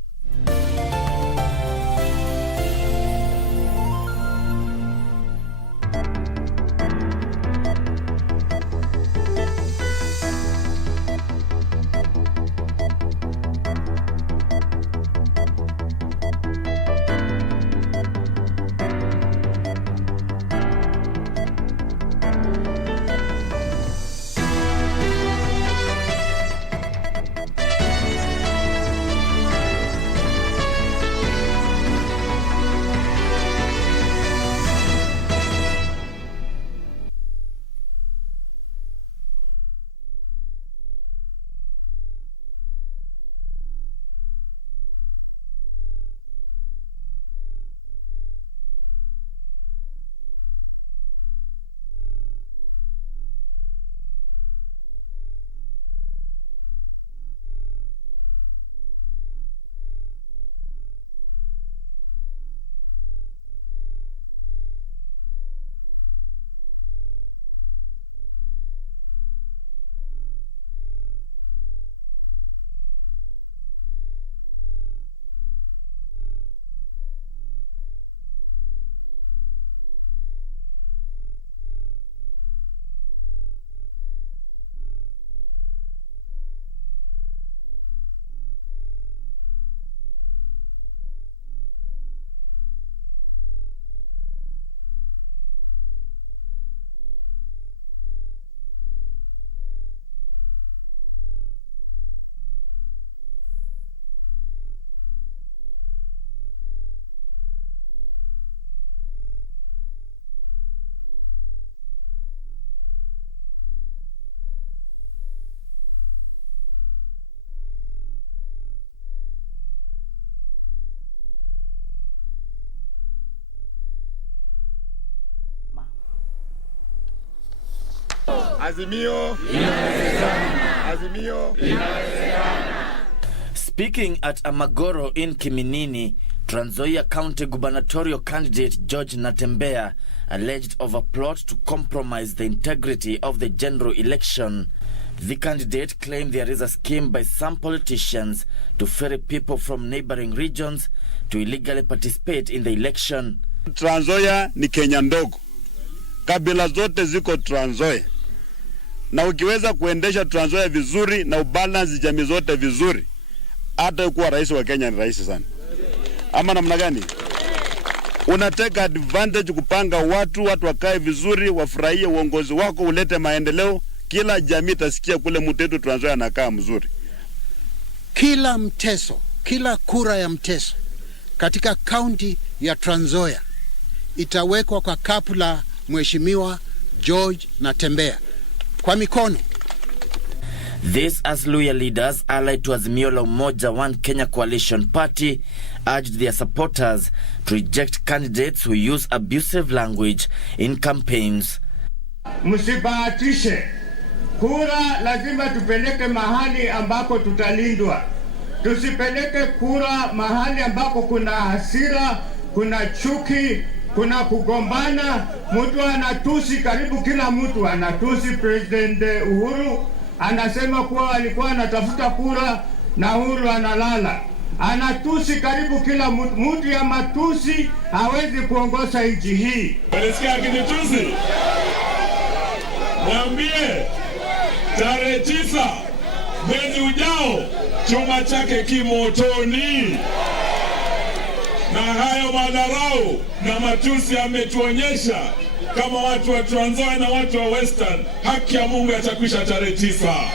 Azimio. Azimio. Speaking at Amagoro in Kiminini, Trans Nzoia County gubernatorial candidate George Natembeya alleged of a plot to compromise the integrity of the general election. The candidate claimed there is a scheme by some politicians to ferry people from neighboring regions to illegally participate in the election. Trans Nzoia ni Kenya ndogo. Kabila zote ziko Trans Nzoia. Na ukiweza kuendesha Trans Nzoia vizuri na ubalance jamii zote vizuri, hata kuwa rais wa Kenya ni rahisi sana. ama namna gani? Unateka advantage kupanga watu wakae vizuri, wafurahie uongozi wako, ulete maendeleo, kila jamii tasikia kule Mteto Trans Nzoia anakaa mzuri. Kila mteso, kila kura ya mteso katika kaunti ya Trans Nzoia itawekwa kwa kapu la Mheshimiwa George Natembeya kwa mikono. This as Luhya leaders allied to Azimio la Umoja One Kenya Coalition Party urged their supporters to reject candidates who use abusive language in campaigns. Msibahatishe. Kura lazima tupeleke mahali ambako tutalindwa. Tusipeleke kura mahali ambako kuna hasira, kuna chuki, kuna kugombana. Mtu anatusi, karibu kila mtu anatusi President Uhuru. Anasema kuwa alikuwa anatafuta kura na Uhuru analala. Anatusi karibu kila mtu. Mtu ya matusi hawezi kuongoza nchi hii. Unasikia kinitusi? Mwambie tarehe 9 mwezi ujao chuma chake kimotoni. Na hayo madharau na matusi ametuonyesha kama watu wa Trans Nzoia na watu wa Western, haki ya Mungu yatakwisha tarehe 9.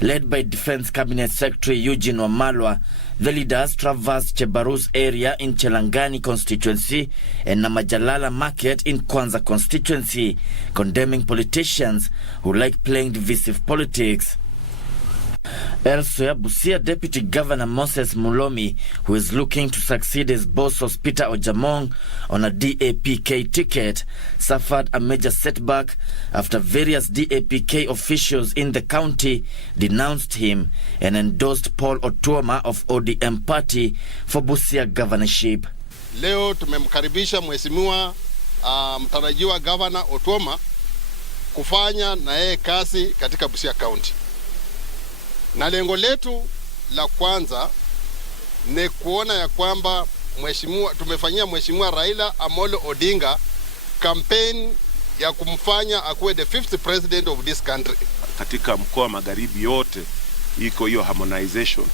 Led by Defense Cabinet Secretary Eugene Wamalwa, the leaders traversed Chebarus area in Chelangani constituency and Namajalala market in Kwanza constituency, condemning politicians who like playing divisive politics. Elsewhere, Busia Deputy Governor Moses Mulomi, who is looking to succeed his boss Peter Ojamong on a DAPK ticket, suffered a major setback after various DAPK officials in the county denounced him and endorsed Paul Otuoma of ODM party for Busia governorship. Leo tumemkaribisha mheshimiwa mtarajiwa Governor Otuoma kufanya na yeye kazi katika Busia County. Na lengo letu la kwanza ni kuona ya kwamba tumefanyia mheshimiwa Raila Amolo Odinga campaign ya kumfanya akuwe the 5th president of this country. Katika mkoa wa Magharibi yote iko hiyo harmonization.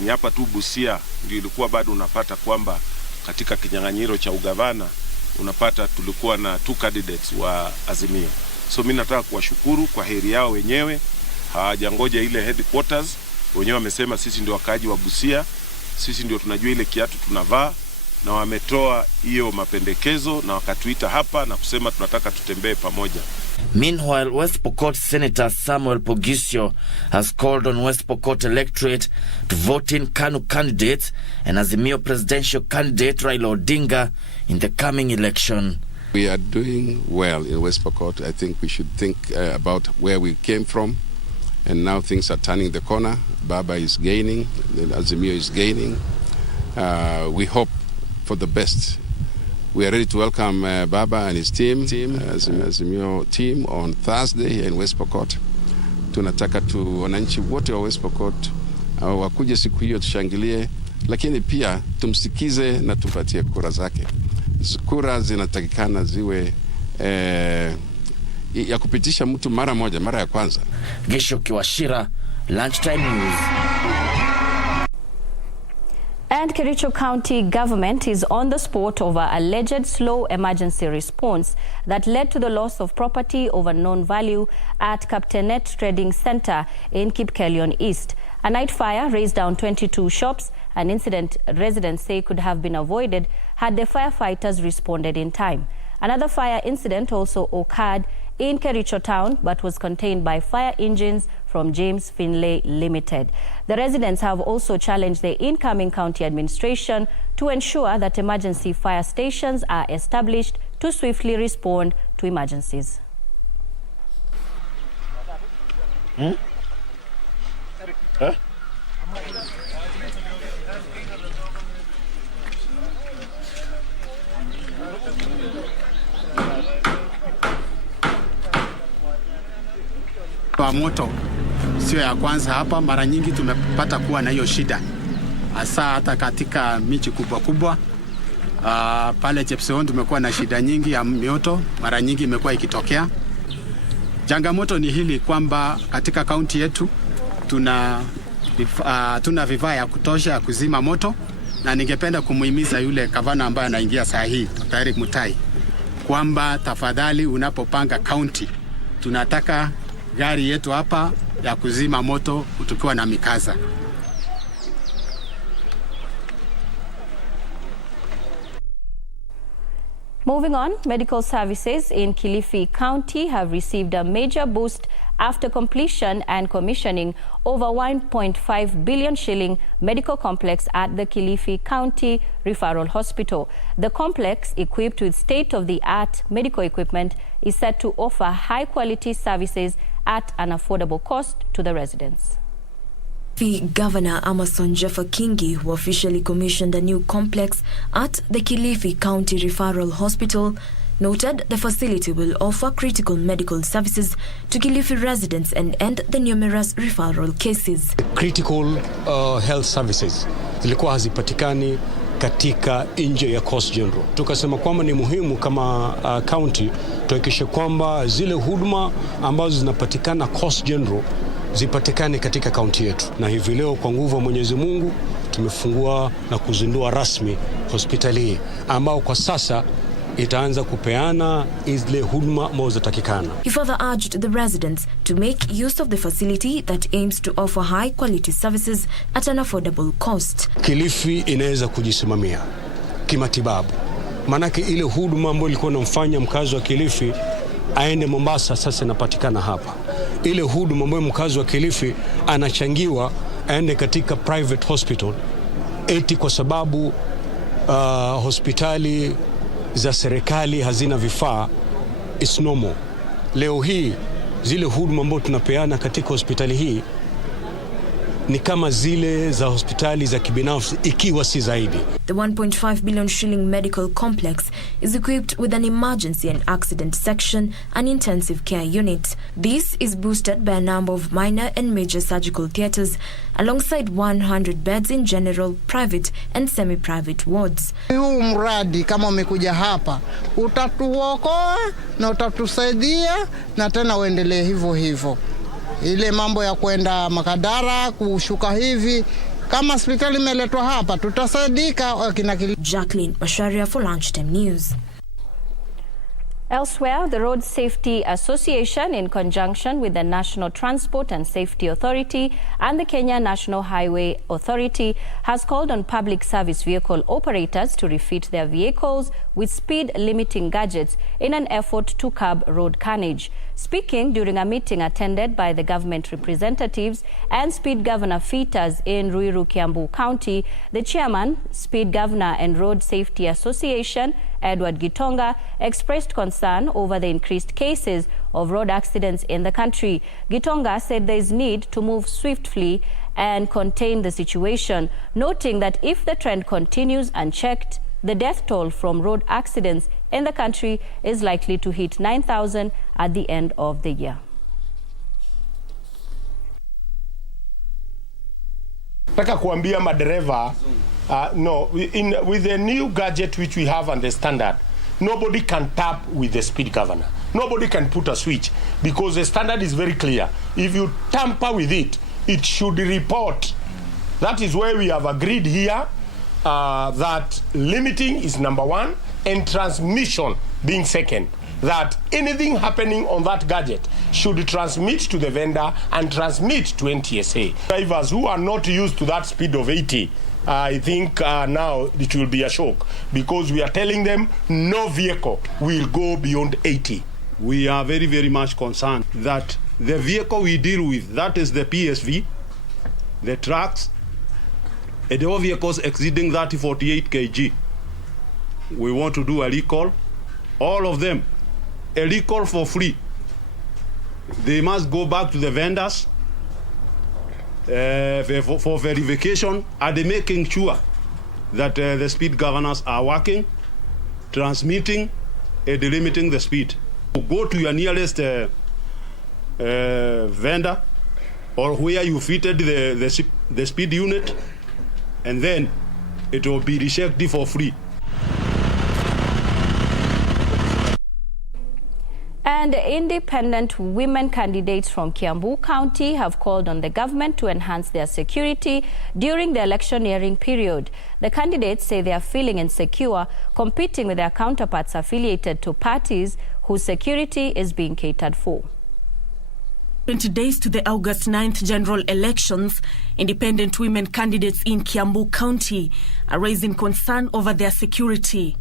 Ni hapa tu Busia ndio ilikuwa bado unapata kwamba katika kinyang'anyiro cha ugavana unapata tulikuwa na 2 candidates wa Azimio. So mimi nataka kuwashukuru kwa heri yao wenyewe. Hawajangoja ile headquarters, wenyewe wamesema sisi ndio wakaaji wa Busia, sisi ndio tunajua ile kiatu tunavaa, na wametoa hiyo mapendekezo na wakatuita hapa na kusema tunataka tutembee pamoja. Meanwhile, West Pokot Senator Samuel Pogisio has called on West Pokot electorate to vote in KANU candidates and Azimio presidential candidate Raila Odinga in the coming election. We are doing well in West Pokot. I think we should think about where we came from. And now things are turning the corner. Baba is gaining, Azimio is gaining. We hope for the best. We are ready to welcome Baba and his team, Azimio team on Thursday in West Pokot. Tunataka wananchi wote wa West Pokot wakuje siku hiyo tushangilie, lakini pia tumsikize na tumpatie kura zake. Kura zinatakikana ziwe ya kupitisha mtu mara moja, mara ya kwanza. Gesho Kiwashira, Lunchtime News. And Kericho County government is on the spot over alleged slow emergency response that led to the loss of property of unknown value at Captainet Trading Center in Kipkelion East. A night fire razed down 22 shops, an incident residents say could have been avoided had the firefighters responded in time. Another fire incident also occurred in Kericho town but was contained by fire engines from James Finlay Limited. The residents have also challenged the incoming county administration to ensure that emergency fire stations are established to swiftly respond to emergencies. Wa moto sio ya kwanza hapa, mara nyingi tumepata kuwa na hiyo shida, hasa hata katika miji kubwa kubwa. Pale Chepseon tumekuwa na shida nyingi ya mioto, mara nyingi imekuwa ikitokea. Changamoto ni hili kwamba katika kaunti yetu tuna vifaa ya kutosha ya kuzima moto, na ningependa kumuhimiza yule gavana ambaye anaingia saa hii, Dr. Mutai, kwamba tafadhali unapopanga county, tunataka gari yetu hapa ya kuzima moto tukiwa na mikaza. Moving on, medical services in Kilifi County have received a major boost after completion and commissioning over 1.5 billion shilling medical complex at the Kilifi County Referral Hospital. The complex, equipped with state-of-the-art medical equipment, is set to offer high-quality services at an affordable cost to the residents. The Governor Amason Jeffer Kingi, who officially commissioned a new complex at the Kilifi County Referral Hospital, noted the facility will offer critical medical services to Kilifi residents and end the numerous referral cases. Critical health services zilikuwa hazipatikani katika nje ya Coast General. Tukasema kwamba ni muhimu kama county tuhakikishe kwamba zile huduma ambazo zinapatikana Coast General zipatikane katika kaunti yetu. Na hivi leo kwa nguvu ya Mwenyezi Mungu tumefungua na kuzindua rasmi hospitali hii ambao kwa sasa itaanza kupeana zile huduma ambazo zinatakikana. He further urged the residents to make use of the facility that aims to offer high quality services at an affordable cost. Kilifi inaweza kujisimamia kimatibabu. Manake ile huduma ambayo ilikuwa inamfanya mkazi wa Kilifi aende Mombasa sasa inapatikana hapa. Ile huduma ambayo mkazi wa Kilifi anachangiwa aende katika private hospital eti kwa sababu hospitali za serikali hazina vifaa, it's normal. Leo hii zile huduma ambazo tunapeana katika hospitali hii ni kama zile za hospitali za kibinafsi ikiwa si zaidi. The 1.5 billion shilling medical complex is equipped with an emergency and accident section and intensive care unit. This is boosted by a number of minor and major surgical theaters alongside 100 beds in general, private and semi-private wards. Huu mradi kama umekuja hapa utatuokoa na utatusaidia na tena uendelee hivyo hivyo. Ile mambo ya kwenda Makadara kushuka hivi kama hospitali imeletwa hapa tutasaidika. Jacqueline Masharia for Lunchtime News. Elsewhere, the Road Safety Association, in conjunction with the National Transport and Safety Authority and the Kenya National Highway Authority, has called on public service vehicle operators to refit their vehicles with speed-limiting gadgets in an effort to curb road carnage. Speaking during a meeting attended by the government representatives and Speed Governor Fitas in Ruiru, Kiambu County, the chairman, Speed Governor and Road Safety Association, Edward Gitonga, expressed concern over the increased cases of road accidents in the country. Gitonga said there is need to move swiftly and contain the situation, noting that if the trend continues unchecked, the death toll from road accidents in the country is likely to hit 9,000 at the end of the year. Nataka kuambia madereva with the new gadget which we have and the standard, nobody can tap with the speed governor. Nobody can put a switch because the standard is very clear. If you tamper with it, it should report. That is where we have agreed here that limiting is number one and transmission being second. That anything happening on that gadget should transmit to the vendor and transmit to NTSA. Drivers who are not used to that speed of 80, I think now it will be a shock because we are telling them no vehicle will go beyond 80. We are very, very much concerned that the vehicle we deal with, that is the PSV, the trucks, and all vehicles exceeding 48 kg, we want to do a recall. All of them, a recall for free. They must go back to the vendors for verification and making sure that the speed governors are working, transmitting, and limiting the speed. Go to your nearest vendor or where you fitted the speed unit, and then it will be rechecked for free. And And independent women candidates from Kiambu County have called on the government to enhance their security during the electioneering period. The candidates say they are feeling insecure competing with their counterparts affiliated to parties whose security is being catered for. 20 days to the August 9th general elections, independent women candidates in Kiambu County are raising concern over their security.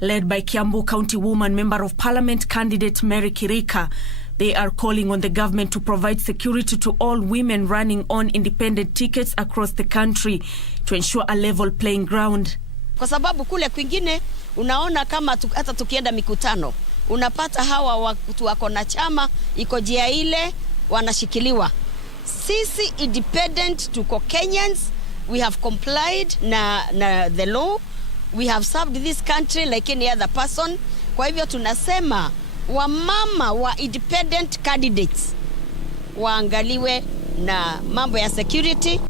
Led by Kiambu County Woman Member of Parliament candidate Mary Kirika, they are calling on the government to provide security to all women running on independent tickets across the country to ensure a level playing ground. Kwa sababu kule kwingine unaona kama hata tukienda mikutano unapata hawa watu wako na chama iko jia ile wanashikiliwa. Sisi independent tuko Kenyans, we have complied na the law. We have served this country like any other person. Kwa hivyo tunasema wamama wa independent candidates waangaliwe na mambo ya security.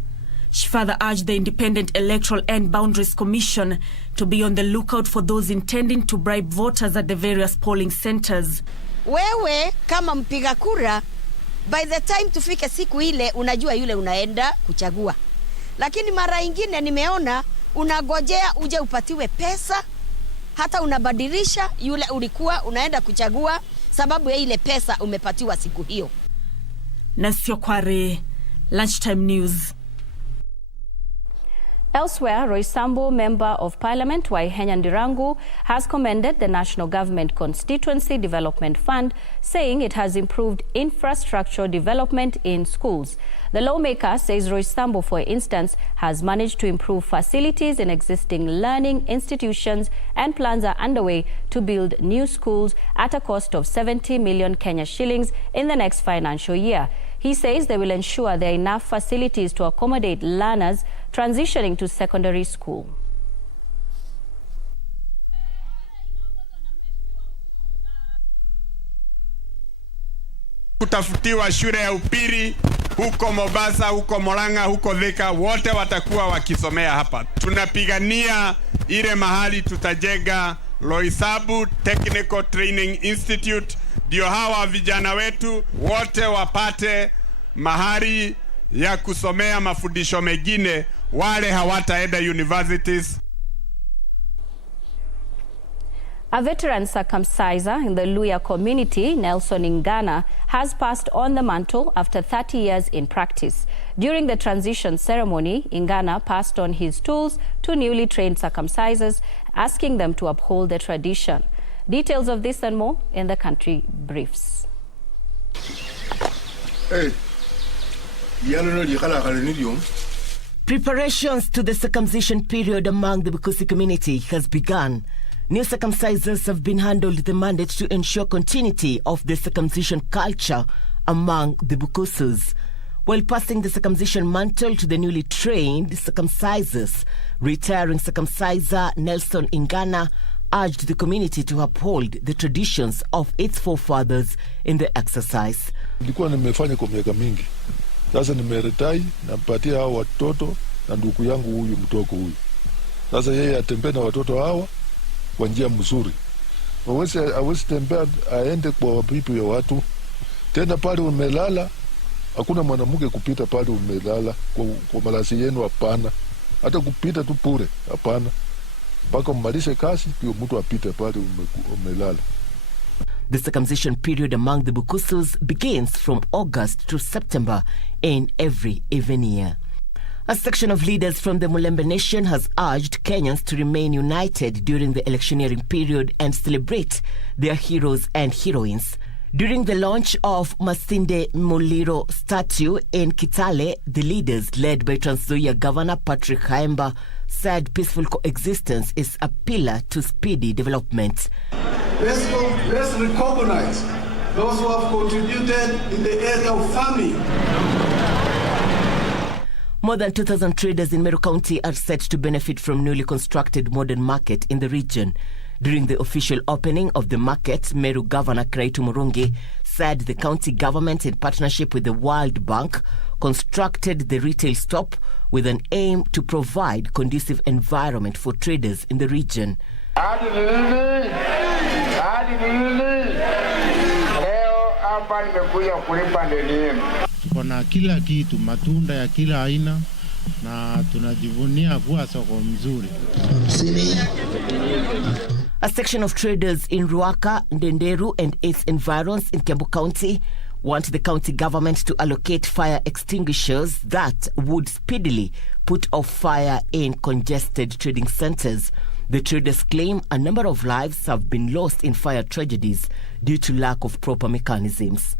She further urged the Independent Electoral and Boundaries Commission to be on the lookout for those intending to bribe voters at the various polling centers. Wewe kama mpiga kura, by the time tufike siku ile unajua yule unaenda kuchagua. Lakini mara ingine nimeona unagojea uje upatiwe pesa, hata unabadilisha yule ulikuwa unaenda kuchagua sababu ya ile pesa umepatiwa siku hiyo. Nissie Kware, Lunchtime News. Elsewhere, Roysambu Member of Parliament Waihenya Ndirangu has commended the National Government Constituency Development Fund, saying it has improved infrastructure development in schools. The lawmaker says Roysambu, for instance, has managed to improve facilities in existing learning institutions, and plans are underway to build new schools at a cost of 70 million Kenya shillings in the next financial year. He says they will ensure there are enough facilities to accommodate learners transitioning to secondary school. Kutafutiwa shule ya upili huko Mombasa, huko Murang'a, huko Thika, wote watakuwa wakisomea hapa. Tunapigania ile mahali tutajenga Roysambu Technical Training Institute, ndio hawa vijana wetu wote wapate mahali ya kusomea mafundisho mengine, wale hawataenda universities. A veteran circumciser in the Luya community, Nelson Ingana, has passed on the mantle after 30 years in practice. During the transition ceremony, Ingana passed on his tools to newly trained circumcisers, asking them to uphold the tradition. Details of this and more in the country briefs. Preparations to the circumcision period among the Bukusi community has begun. New circumcisers have been handed the mandate to ensure continuity of the circumcision culture among the Bukusus. While passing the circumcision mantle to the newly trained circumcisers, retiring circumciser Nelson Ingana urged the community to uphold the traditions of its forefathers in the exercise. Nilikuwa nimefanya kwa miaka mingi. Sasa nimeretai, nampatia hao watoto na ndugu yangu huyu mtoko huyu. Sasa yeye atembee na watoto hawa kwa njia mzuri. Hawezi tembea aende kwa bibi ya watu. Tena pale umelala, hakuna mwanamke kupita pale umelala kwa malasi yenu, hapana. Hata kupita tu pure, hapana. Mpaka mmalishe kazi ndio mtu apite pale umelala. The circumcision period among the Bukusus begins from August to September in every even year. A section of leaders from the Mulembe Nation has urged Kenyans to remain united during the electioneering period and celebrate their heroes and heroines. During the launch of Masinde Muliro statue in Kitale, the leaders, led by Trans Nzoia Governor Patrick Haemba, said peaceful coexistence is a pillar to speedy development. Let's recognize those who have contributed in the area of farming. More than 2,000 traders in Meru County are set to benefit from newly constructed modern market in the region. During the official opening of the market, Meru Governor Kiraitu Murungi said the county government, in partnership with the World Bank, constructed the retail stop with an aim to provide conducive environment for traders in the region. hapa nimekuja kulipa deni yenu. Tuko na kila kitu, matunda ya kila aina, na tunajivunia kuwa soko mzuri. A section of traders in Ruaka, Ndenderu and its environs in Kiambu County want the county government to allocate fire extinguishers that would speedily put off fire in congested trading centers. The traders claim a number of lives have been lost in fire tragedies due to lack of proper mechanisms.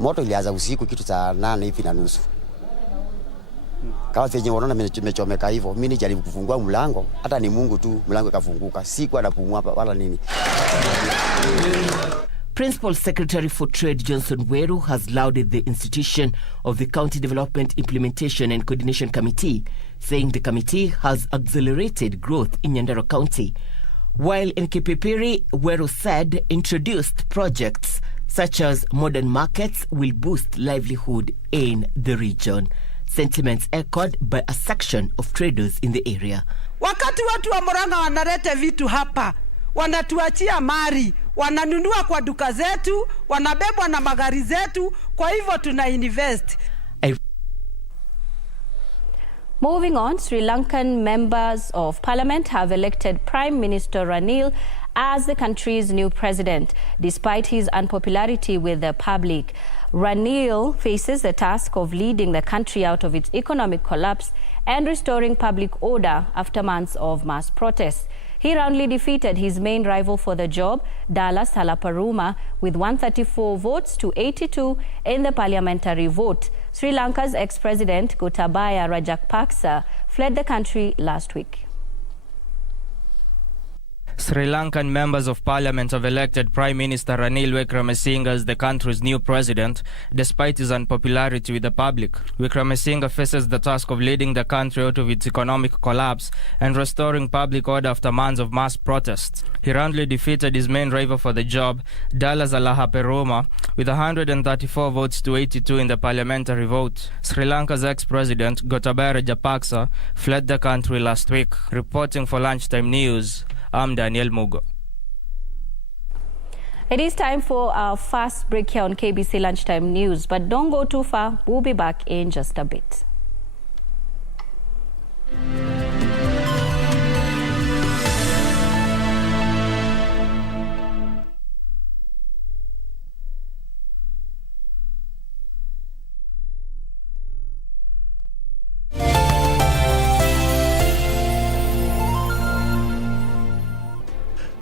Moto ilianza usiku kitu saa 8:30. Kama venye wanaona nimechomeka hivyo, mimi nijaribu kufungua mlango, hata ni Mungu tu mlango ikafunguka. Sikuwa napumua wala nini. Principal Secretary for Trade Johnson Weru has lauded the institution of the County Development Implementation and Coordination Committee, saying the committee has accelerated growth in Nyandarua County. While in Kipipiri, Weru said introduced projects such as modern markets will boost livelihood in the region. Sentiments echoed by a section of traders in the area. Wakati watu wa Murang'a wanaleta vitu hapa, wanatuachia mali, wananunua kwa duka zetu, wanabebwa na magari zetu, kwa hivyo tuna invest. Moving on, Sri Lankan members of parliament have elected Prime Minister Ranil as the country's new president, despite his unpopularity with the public. Ranil faces the task of leading the country out of its economic collapse and restoring public order after months of mass protests. He roundly defeated his main rival for the job, Dallas Halaparuma, with 134 votes to 82 in the parliamentary vote. Sri Lanka's ex-president Gotabaya Rajapaksa fled the country last week. Sri Lankan members of parliament have elected Prime Minister Ranil Wickremesinghe as the country's new president, despite his unpopularity with the public. Wickremesinghe faces the task of leading the country out of its economic collapse and restoring public order after months of mass protests. He roundly defeated his main rival for the job, Dallas Halaparuma, with 134 votes to 82 in the parliamentary vote. Sri Lanka's ex-president Gotabaya Rajapaksa fled the country last week. Reporting for Lunchtime News, I'm Daniel Mugo. It is time for our fast break here on KBC Lunchtime News, but don't go too far. We'll be back in just a bit.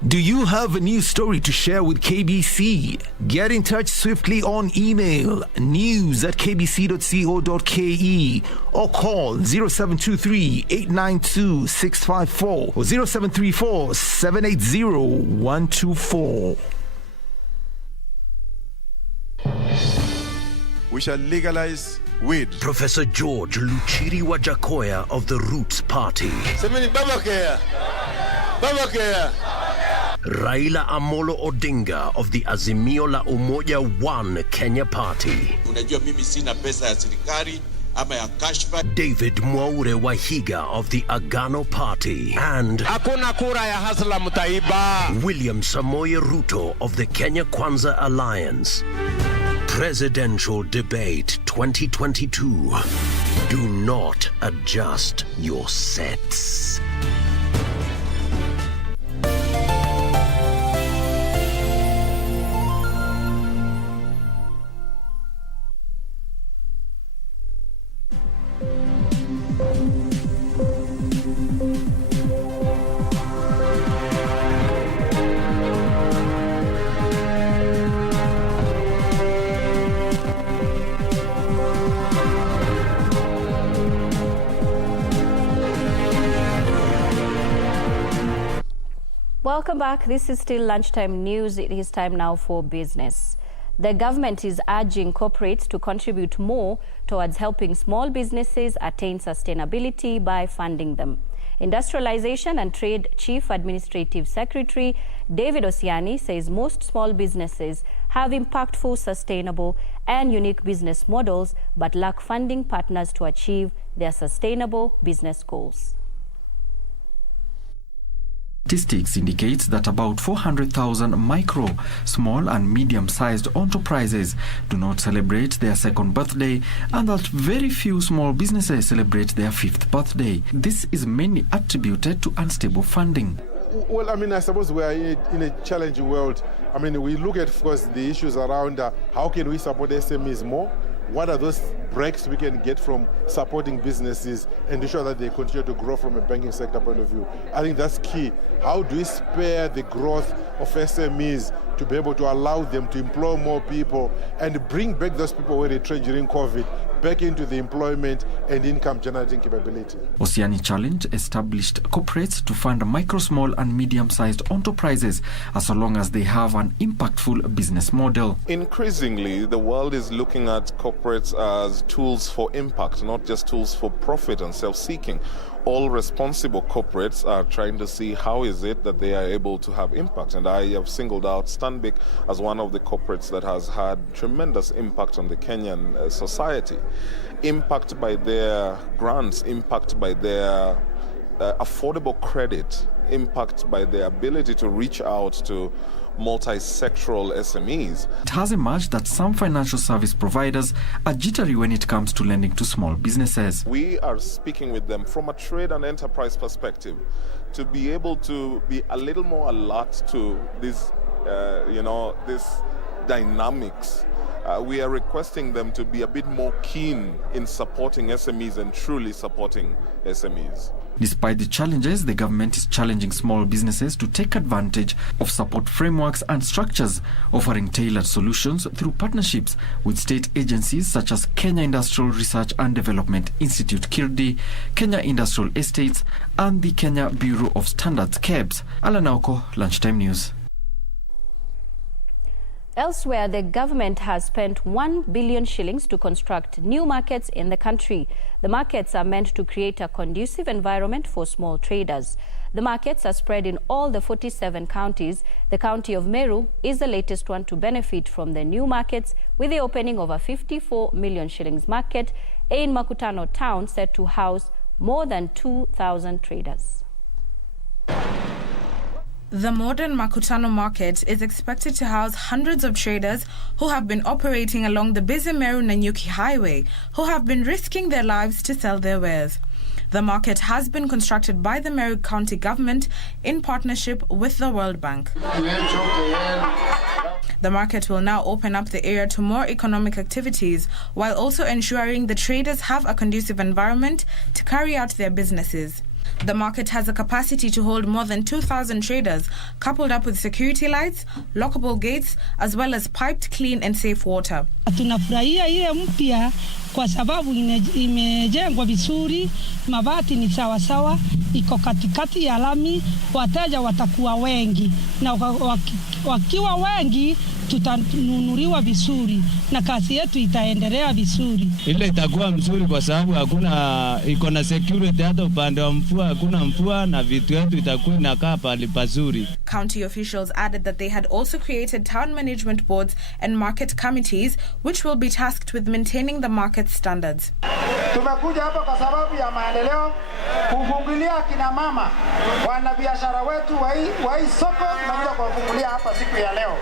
Do you have a news story to share with KBC? Get in touch swiftly on email news@kbc.co.ke or call 0723-892-654 or 0734-780-124. We shall legalize weed. Professor George Luchiri Wajakoya of the Roots Party. Semeni Babakea. Babakea. Raila Amolo Odinga of the Azimio la Umoja One Kenya Party. Unajua mimi sina pesa ya serikali ama ya kashfa. David Mwaure Wahiga of the Agano Party. And hakuna kura ya hasla mtaiba. William Samoei Ruto of the Kenya Kwanza Alliance. Presidential Debate 2022. Do not adjust your sets. Welcome back. This is still Lunchtime News. It is time now for business. The government is urging corporates to contribute more towards helping small businesses attain sustainability by funding them. Industrialization and Trade Chief Administrative Secretary David Osiani says most small businesses have impactful, sustainable and unique business models but lack funding partners to achieve their sustainable business goals. statistics indicates that about 400,000 micro, small and medium-sized enterprises do not celebrate their second birthday, and that very few small businesses celebrate their fifth birthday. This is mainly attributed to unstable funding. Well, I mean, I suppose we are in a challenging world. I mean, we look at, of course, the issues around how can we support SMEs more? What are those breaks we can get from supporting businesses and ensure that they continue to grow from a banking sector point of view? I think that's key. How do we spare the growth of SMEs to be able to allow them to employ more people and bring back those people who were retrenched during COVID back into the employment and income generating capability? Osiani Challenge established corporates to fund micro, small and medium-sized enterprises as long as they have an impactful business model. Increasingly, the world is looking at corporates as tools for impact, not just tools for profit and self-seeking. All responsible corporates are trying to see how is it that they are able to have impact. And I have singled out Stanbic as one of the corporates that has had tremendous impact on the Kenyan society. Impact by their grants, impact by their affordable credit, impact by their ability to reach out to multi-sectoral SMEs. It has emerged that some financial service providers are jittery when it comes to lending to small businesses. We are speaking with them from a trade and enterprise perspective to be able to be a little more alert to this, this dynamics. We are requesting them to be a bit more keen in supporting SMEs and truly supporting SMEs. Despite the challenges, the government is challenging small businesses to take advantage of support frameworks and structures, offering tailored solutions through partnerships with state agencies such as Kenya Industrial Research and Development Institute KIRDI, Kenya Industrial Estates, and the Kenya Bureau of Standards KEBS. Alanauko, Lunchtime News. Elsewhere, the government has spent 1 billion shillings to construct new markets in the country. The markets are meant to create a conducive environment for small traders. The markets are spread in all the 47 counties. The county of Meru is the latest one to benefit from the new markets, with the opening of a 54 million shillings market in Makutano town set to house more than 2,000 traders. The modern Makutano market is expected to house hundreds of traders who have been operating along the busy Meru-Nanyuki highway, who have been risking their lives to sell their wares. The market has been constructed by the Meru County government in partnership with the World Bank. The market will now open up the area to more economic activities, while also ensuring the traders have a conducive environment to carry out their businesses. The market has a capacity to hold more than 2,000 traders, coupled up with security lights, lockable gates, as well as piped, clean and safe water. Tunafurahia ile mpya kwa sababu imejengwa vizuri, mabati ni sawa sawa, iko katikati ya lami, wateja watakuwa wengi na wakiwa wengi tutanunuliwa vizuri na kazi yetu itaendelea vizuri. Ile itakuwa mzuri kwa sababu iko na security, hata upande wa mvua hakuna mvua na vitu yetu itakuwa inakaa pale pazuri. County officials added that they had also created town management boards and market committees which will be tasked with maintaining the market standards. Tumekuja hapa kwa sababu ya maendeleo, kufungulia kina mama wanabiashara wetu wa hii soko, tunakuja kuwafungulia hapa siku ya leo.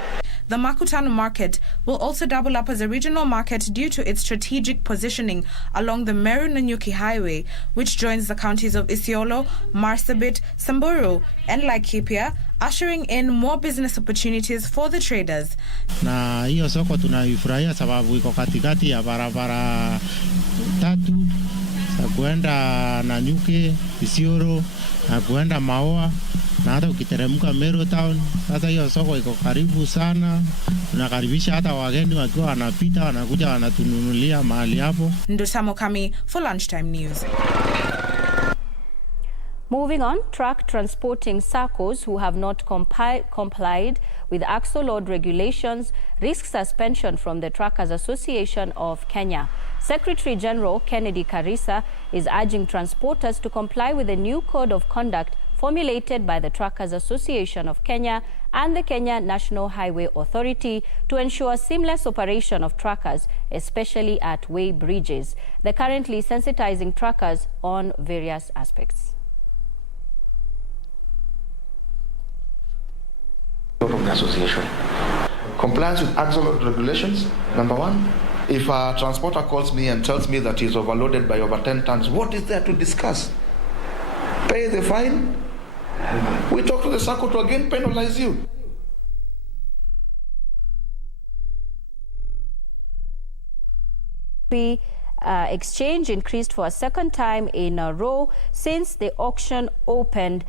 The Makutano market will also double up as a regional market due to its strategic positioning along the Meru-Nanyuki highway, which joins the counties of Isiolo, Marsabit, Samburu and Laikipia, ushering in more business opportunities for the traders. Na hiyo soko tunaifurahia sababu iko katikati ya barabara tatu za kuenda Nanyuki, Isiolo na kuenda Maoa, na hata ukiteremka Meru town. Sasa hiyo soko iko karibu sana, tunakaribisha hata wageni wakiwa wanapita wanakuja wanatununulia mahali hapo. Ndutamo Kami for Lunchtime News. Moving on, truck transporting SACCOs who have not complied with axle load regulations risk suspension from the Truckers Association of Kenya. Secretary General Kennedy Karisa is urging transporters to comply with the new code of conduct formulated by the Truckers Association of Kenya and the Kenya National Highway Authority to ensure seamless operation of truckers, especially at way bridges. They're currently sensitizing truckers on various aspects. the association. Compliance with axle regulations, number one. If a transporter calls me and tells me that he's overloaded by over 10 tons, what is there to discuss? Pay the fine. We talk to the SACCO to again penalize you. Exchange increased for a second time in a row since the auction reopened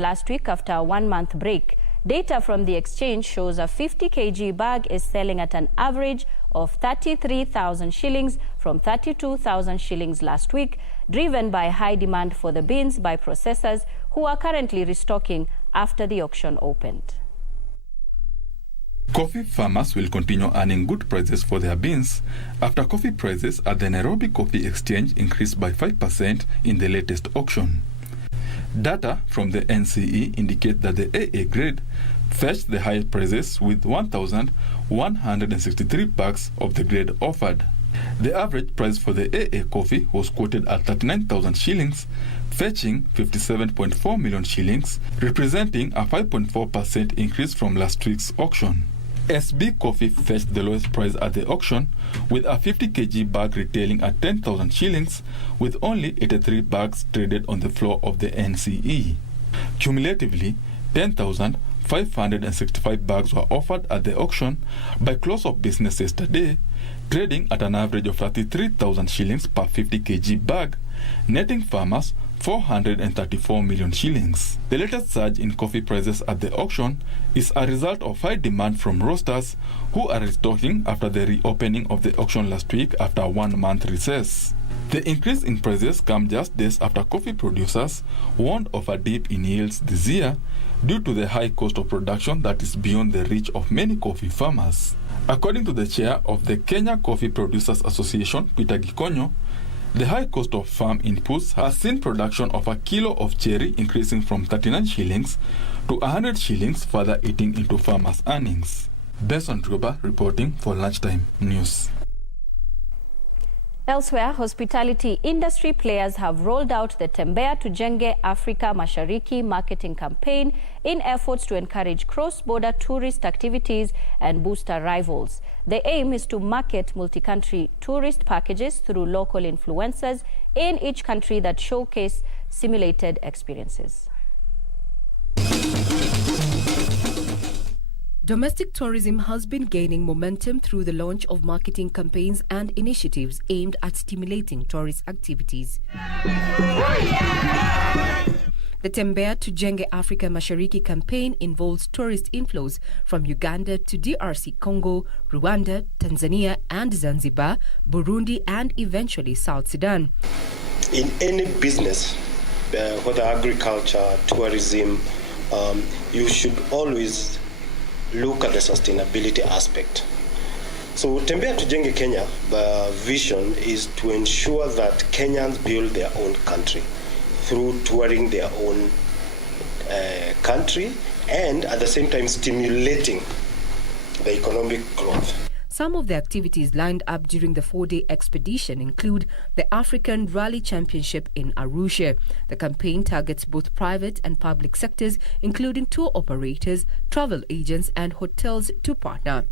last week after a 1-month break. Data from the exchange shows a 50 kg bag is selling at an average of 33,000 shillings from 32,000 shillings last week, driven by high demand for the beans by processors who are currently restocking after the auction opened. Coffee farmers will continue earning good prices for their beans after coffee prices at the Nairobi Coffee Exchange increased by 5% in the latest auction. Data from the NCE indicate that the AA grade fetched the highest prices with 1,163 bags of the grade offered. The average price for the AA coffee was quoted at 39,000 shillings, fetching 57.4 million shillings, representing a 5.4% increase from last week's auction. SB coffee fetched the lowest price at the auction, with a 50 kg bag retailing at 10,000 shillings, with only 83 bags traded on the floor of the NCE. Cumulatively, 10,565 bags were offered at the auction by close of business yesterday, trading at an average of 33,000 shillings per 50 kg bag, netting farmers 434 million shillings. The latest surge in coffee prices at the auction is a result of high demand from roasters who are restocking after the reopening of the auction last week after a 1-month recess. The increase in prices comes just days after coffee producers warned of a dip in yields this year due to the high cost of production that is beyond the reach of many coffee farmers. According to the chair of the Kenya Coffee Producers Association, Peter Gikonyo, the high cost of farm inputs has seen production of a kilo of cherry increasing from 39 shillings to 100 shillings, further eating into farmers' earnings. Benson Droba reporting for Lunchtime News. Elsewhere, hospitality industry players have rolled out the Tembea Tujenge Afrika Mashariki marketing campaign in efforts to encourage cross-border tourist activities and boost arrivals. The aim is to market multi-country tourist packages through local influencers in each country that showcase simulated experiences. Domestic tourism has been gaining momentum through the launch of marketing campaigns and initiatives aimed at stimulating tourist activities. The Tembea Tujenge Afrika Mashariki campaign involves tourist inflows from Uganda to DRC Congo, Rwanda, Tanzania and Zanzibar, Burundi and eventually South Sudan. In any business, whether agriculture, tourism, you should always look at the sustainability aspect. So Tembea Tujenge Kenya, the vision is to ensure that Kenyans build their own country through touring their own country and at the same time stimulating the economic growth. Some of the activities lined up during the 4-day expedition include the African Rally Championship in Arusha. The campaign targets both private and public sectors, including tour operators, travel agents and hotels to partner.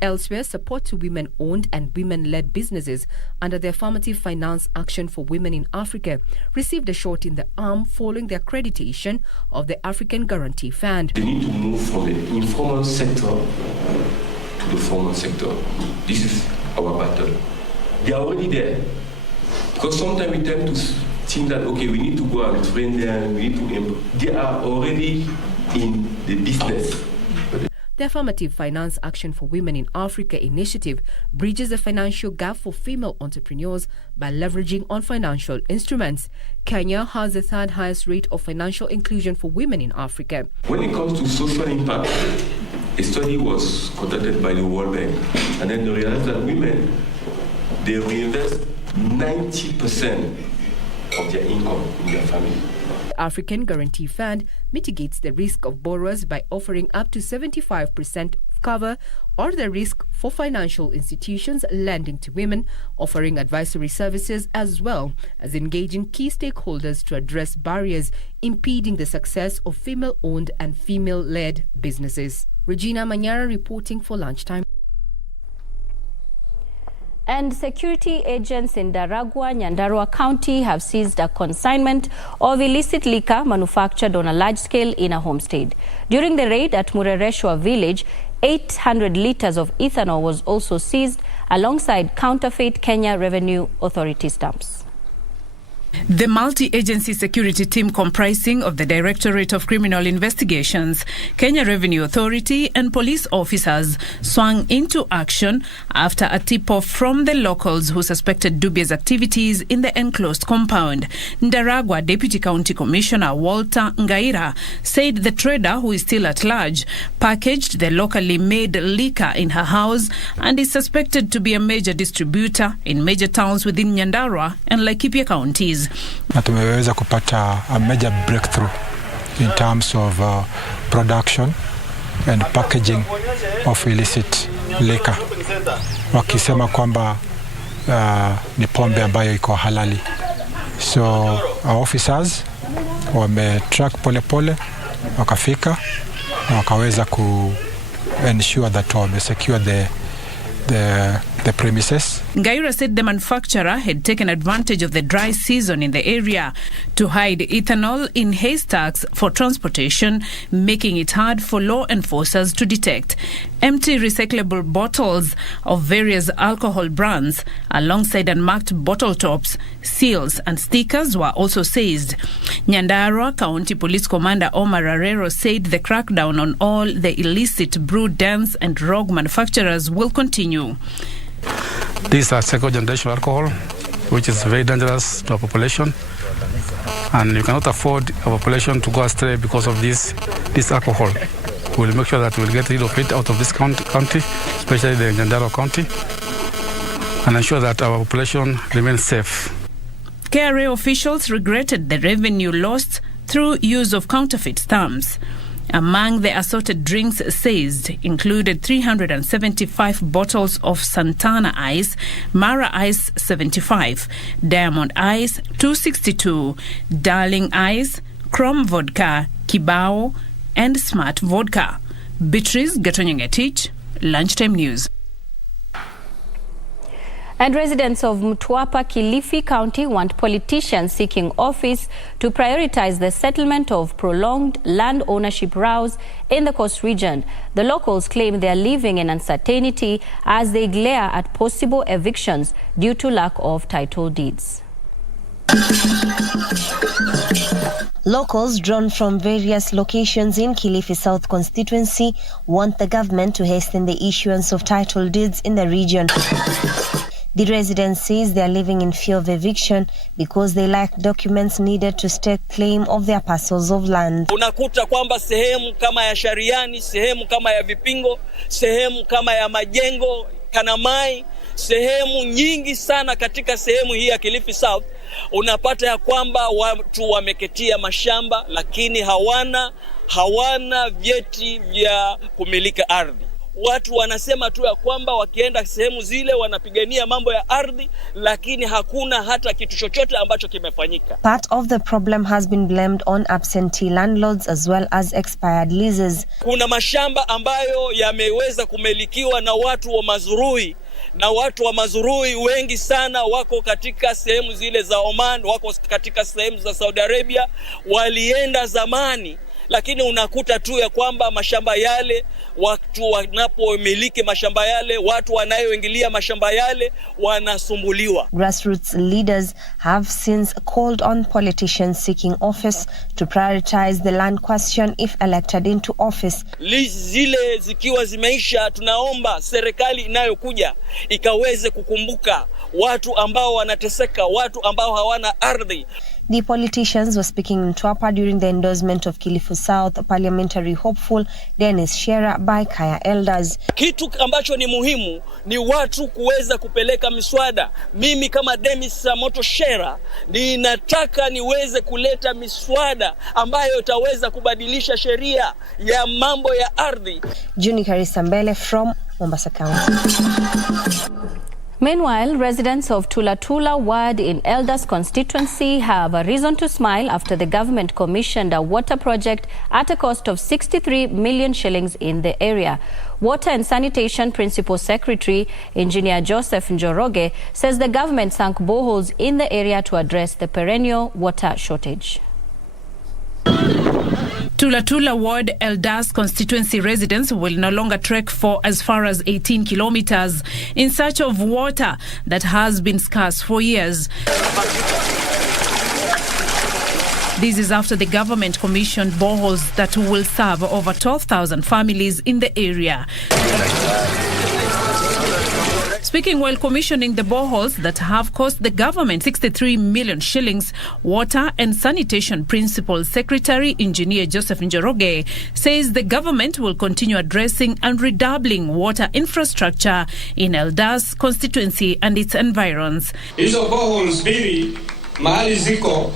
Elsewhere, support to women-owned and women-led businesses under the Affirmative Finance Action for Women in Africa received a shot in the arm following the accreditation of the African Guarantee Fund. They need to move from the informal sector to the formal sector. This is our battle. They are already there. Because sometimes we tend to think that, okay, we need to go and train them, we need to... They are already in the business. The Affirmative Finance Action for Women in Africa initiative bridges the financial gap for female entrepreneurs by leveraging on financial instruments. Kenya has the third highest rate of financial inclusion for women in Africa. When it comes to social impact, a study was conducted by the World Bank, and then they realized that women, they reinvest 90% of their income in their family. The African Guarantee Fund mitigates the risk of borrowers by offering up to 75% cover or the risk for financial institutions lending to women, offering advisory services as well as engaging key stakeholders to address barriers impeding the success of female-owned and female-led businesses. Regina Manyara reporting for Lunchtime. And security agents in Daragwa, Nyandarua County have seized a consignment of illicit liquor manufactured on a large scale in a homestead. During the raid at Murereshwa village, 800 liters of ethanol was also seized alongside counterfeit Kenya Revenue Authority stamps. The multi-agency security team comprising of the Directorate of Criminal Investigations, Kenya Revenue Authority and police officers swung into action after a tip-off from the locals who suspected dubious activities in the enclosed compound. Ndaragwa Deputy County Commissioner Walter Ngaira said the trader, who is still at large, packaged the locally made liquor in her house and is suspected to be a major distributor in major towns within Nyandarua and Laikipia counties. Na tumeweza kupata a major breakthrough in terms of production and packaging of illicit liquor, wakisema kwamba ni pombe ambayo iko halali. So our officers wametrack pole wakafika na wakaweza ku ensure that we secure the premises. Ngaira said the manufacturer had taken advantage of the dry season in the area to hide ethanol in haystacks for transportation, making it hard for law enforcers to detect. Empty recyclable bottles of various alcohol brands alongside unmarked bottle tops, seals and stickers were also seized. Nyandarua County Police Commander Omar Arero said the crackdown on all the illicit brew dens and rogue manufacturers will continue. These are second-generation alcohol, which is very dangerous to our population, and you cannot afford our population to go astray because of this alcohol. We'll make sure that we'll get rid of it out of this county, especially the Nyandarua County, and ensure that our population remains safe. KRA officials regretted the revenue lost through use of counterfeit stamps. Among the assorted drinks seized included 375 bottles of Santana Ice, Mara Ice 75, Diamond Ice 262, Darling Ice, Chrome Vodka, Kibao, and Smart Vodka. Beatrice Gatonyangetich, Lunchtime News. And residents of Mtwapa, Kilifi County want politicians seeking office to prioritize the settlement of prolonged land ownership rows in the coast region. The locals claim they are living in uncertainty as they glare at possible evictions due to lack of title deeds. Locals drawn from various locations in Kilifi South constituency want the government to hasten the issuance of title deeds in the region. The residents says they are living in fear of eviction because they lack documents needed to stake claim of their parcels of land. Unakuta kwamba sehemu kama ya Shariani, sehemu kama ya Vipingo, sehemu kama ya Majengo, Kanamai, sehemu nyingi sana katika sehemu hii ya Kilifi South, unapata ya kwamba watu wameketia mashamba lakini hawana vyeti vya kumilika ardhi. Watu wanasema tu ya kwamba wakienda sehemu zile wanapigania mambo ya ardhi, lakini hakuna hata kitu chochote ambacho kimefanyika. Part of the problem has been blamed on absentee landlords as well as expired leases. Kuna mashamba ambayo yameweza kumilikiwa na watu wa Mazurui, na watu wa Mazurui wengi sana wako katika sehemu zile za Oman, wako katika sehemu za Saudi Arabia, walienda zamani. Lakini unakuta tu ya kwamba mashamba yale, watu wanapomiliki mashamba yale, watu wanayoingilia mashamba yale wanasumbuliwa. Grassroots leaders have since called on politicians seeking office to prioritize the land question if elected into office. Zile zikiwa zimeisha, tunaomba serikali inayokuja ikaweze kukumbuka watu ambao wanateseka, watu ambao hawana ardhi. The politicians were speaking in Mtwapa during the endorsement of Kilifi South parliamentary hopeful Dennis Shera by Kaya elders. Kitu ambacho ni muhimu ni watu kuweza kupeleka miswada. Mimi kama Dennis Moto Shera ninataka niweze kuleta miswada ambayo itaweza kubadilisha sheria ya mambo ya ardhi. Juni Karisa Mbele from Mombasa County. Meanwhile, residents of Tulatula ward in Elders constituency have a reason to smile after the government commissioned a water project at a cost of 63 million shillings in the area. Water and Sanitation Principal Secretary, Engineer Joseph Njoroge, says the government sank boreholes in the area to address the perennial water shortage. Tulatula Ward Elders constituency residents will no longer trek for as far as 18 kilometers in search of water that has been scarce for years. This is after the government commissioned boreholes that will serve over 12,000 families in the area. Speaking while commissioning the boreholes that have cost the government 63 million shillings, Water and Sanitation Principal Secretary Engineer Joseph Njoroge says the government will continue addressing and redoubling water infrastructure in Elders constituency and its environs. Hizo boreholes mbili mahali ziko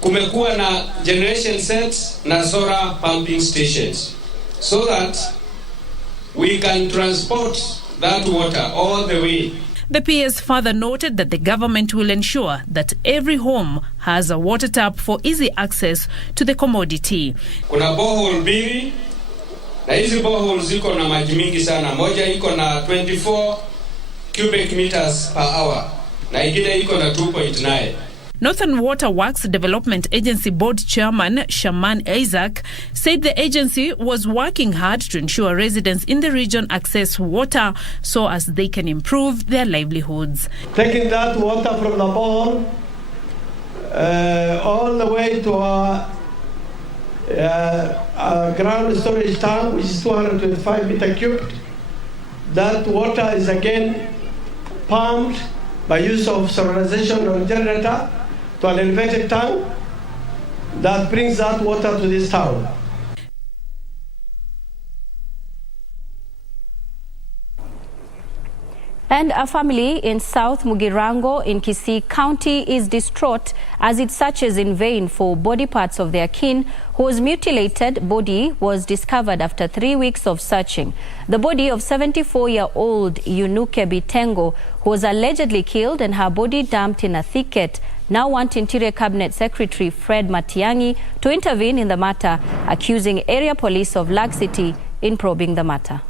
kumekuwa na generation sets na solar pumping stations so that we can transport that water all the way. The PS further noted that the government will ensure that every home has a water tap for easy access to the commodity. Kuna borehole mbili na hizi borehole ziko na maji mingi sana. Moja iko na 24 cubic meters per hour na ingine iko na 2.9. Northern Water Works Development Agency Board Chairman Shaman Isaac said the agency was working hard to ensure residents in the region access water so as they can improve their livelihoods. Taking that water from the borehole all the way to our ground storage tank, which is 225 meter cubed. That water is again pumped by use of solarization on generator to an elevated tank that brings that water to this town. And a family in South Mugirango in Kisii County is distraught as it searches in vain for body parts of their kin whose mutilated body was discovered after 3 weeks of searching. The body of 74-year-old Yunuke Bitengo, who was allegedly killed and her body dumped in a thicket, now want Interior Cabinet Secretary Fred Matiang'i to intervene in the matter, accusing area police of laxity in probing the matter.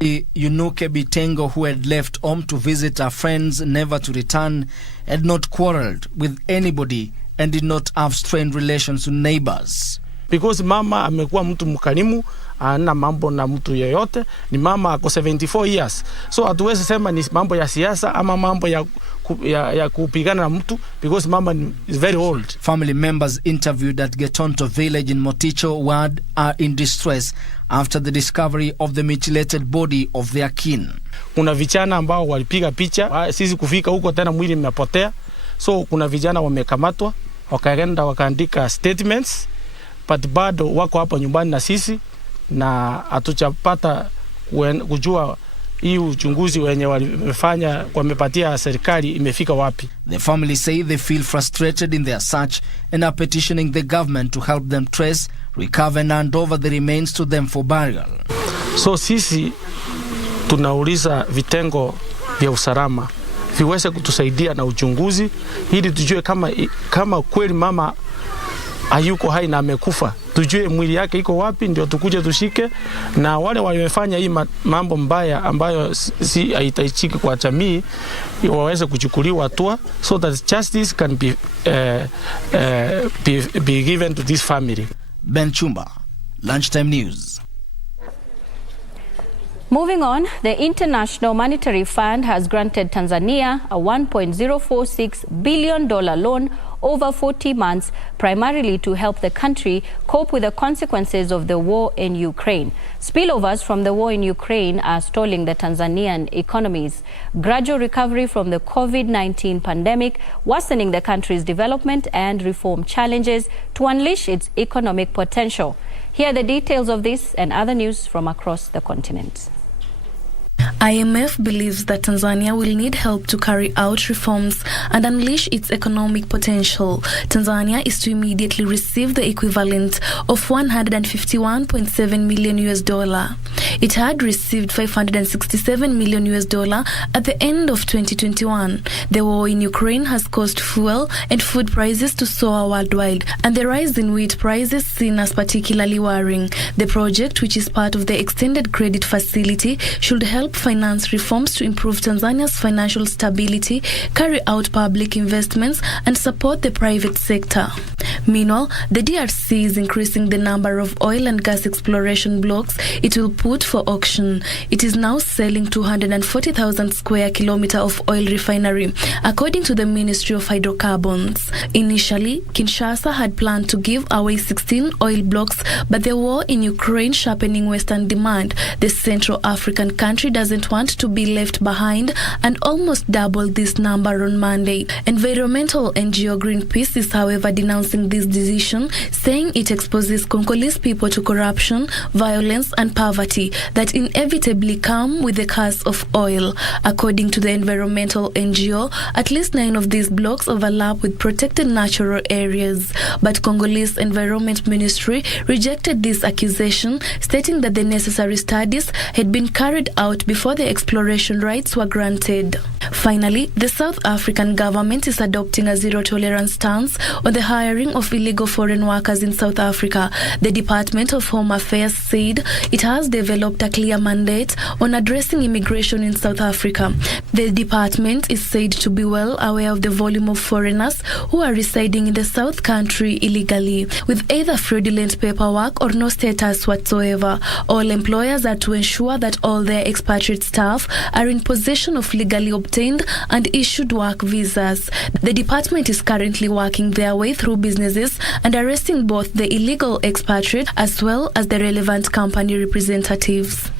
Yunuke Bitengo, who had left home to visit her friends never to return, had not quarreled with anybody and did not have strained relations with neighbors. Because mama amekuwa mtu mkarimu, ana mambo na mtu yeyote, ni mama ako 74 years. So hatuwezi sema ni mambo ya siasa ama mambo ya kupigana na mtu, because mama is very old. Family members interviewed at Getonto village in Moticho ward are in distress after the discovery of the mutilated body of their kin. Kuna vijana ambao walipiga picha, sisi kufika huko tena mwili umepotea. So kuna vijana wamekamatwa, wakaenda wakaandika statements, but bado wako hapa nyumbani na sisi na hatuchapata kujua hii uchunguzi wenye wamefanya wamepatia serikali imefika wapi. The family say they feel frustrated in their search and are petitioning the government to help them trace, recover and hand over the remains to them for burial. So sisi tunauliza vitengo vya usalama viweze kutusaidia na uchunguzi ili tujue kama kweli mama hayuko hai na amekufa, tujue mwili yake iko wapi, ndio tukuje tushike, na wale waliofanya hii mambo mbaya ambayo si haitaichiki kwa jamii waweze kuchukuliwa hatua so that justice can be given to this family. Ben Chumba, Lunchtime News. Moving on, the International Monetary Fund has granted Tanzania a $1.046 billion loan over 40 months, primarily to help the country cope with the consequences of the war in Ukraine. Spillovers from the war in Ukraine are stalling the Tanzanian economies. Gradual recovery from the COVID-19 pandemic, worsening the country's development and reform challenges to unleash its economic potential. Here are the details of this and other news from across the continent. IMF believes that Tanzania will need help to carry out reforms and unleash its economic potential. Tanzania is to immediately receive the equivalent of $151.7 million. It had received $567 million at the end of 2021. The war in Ukraine has caused fuel and food prices to soar worldwide, and the rise in wheat prices seen as particularly worrying. The project, which is part of the extended credit facility, should help finance reforms to improve Tanzania's financial stability, carry out public investments, and support the private sector. Meanwhile, the DRC is increasing the number of oil and gas exploration blocks it will put for auction. It is now selling 240,000 square kilometers of oil refinery, according to the Ministry of Hydrocarbons. Initially, Kinshasa had planned to give away 16 oil blocks, but the war in Ukraine sharpening Western demand. The Central African country doesn't want to be left behind and almost doubled this number on Monday. Environmental NGO Greenpeace is, however, denouncing this decision, saying it exposes Congolese people to corruption, violence, and poverty that inevitably come with the curse of oil. According to the environmental NGO, at least 9 of these blocks overlap with protected natural areas. But Congolese Environment Ministry rejected this accusation, stating that the necessary studies had been carried out before the exploration rights were granted. Finally, the South African government is adopting a zero-tolerance stance on the hiring of illegal foreign workers in South Africa. The Department of Home Affairs said it has developed a clear mandate on addressing immigration in South Africa. The department is said to be well aware of the volume of foreigners who are residing in the South Country illegally, with either fraudulent paperwork or no status whatsoever. All employers are to ensure that all their expatriate staff are in possession of legally obtained and issued work visas. The department is currently working their way through businesses and arresting both the illegal expatriate as well as the relevant company representatives.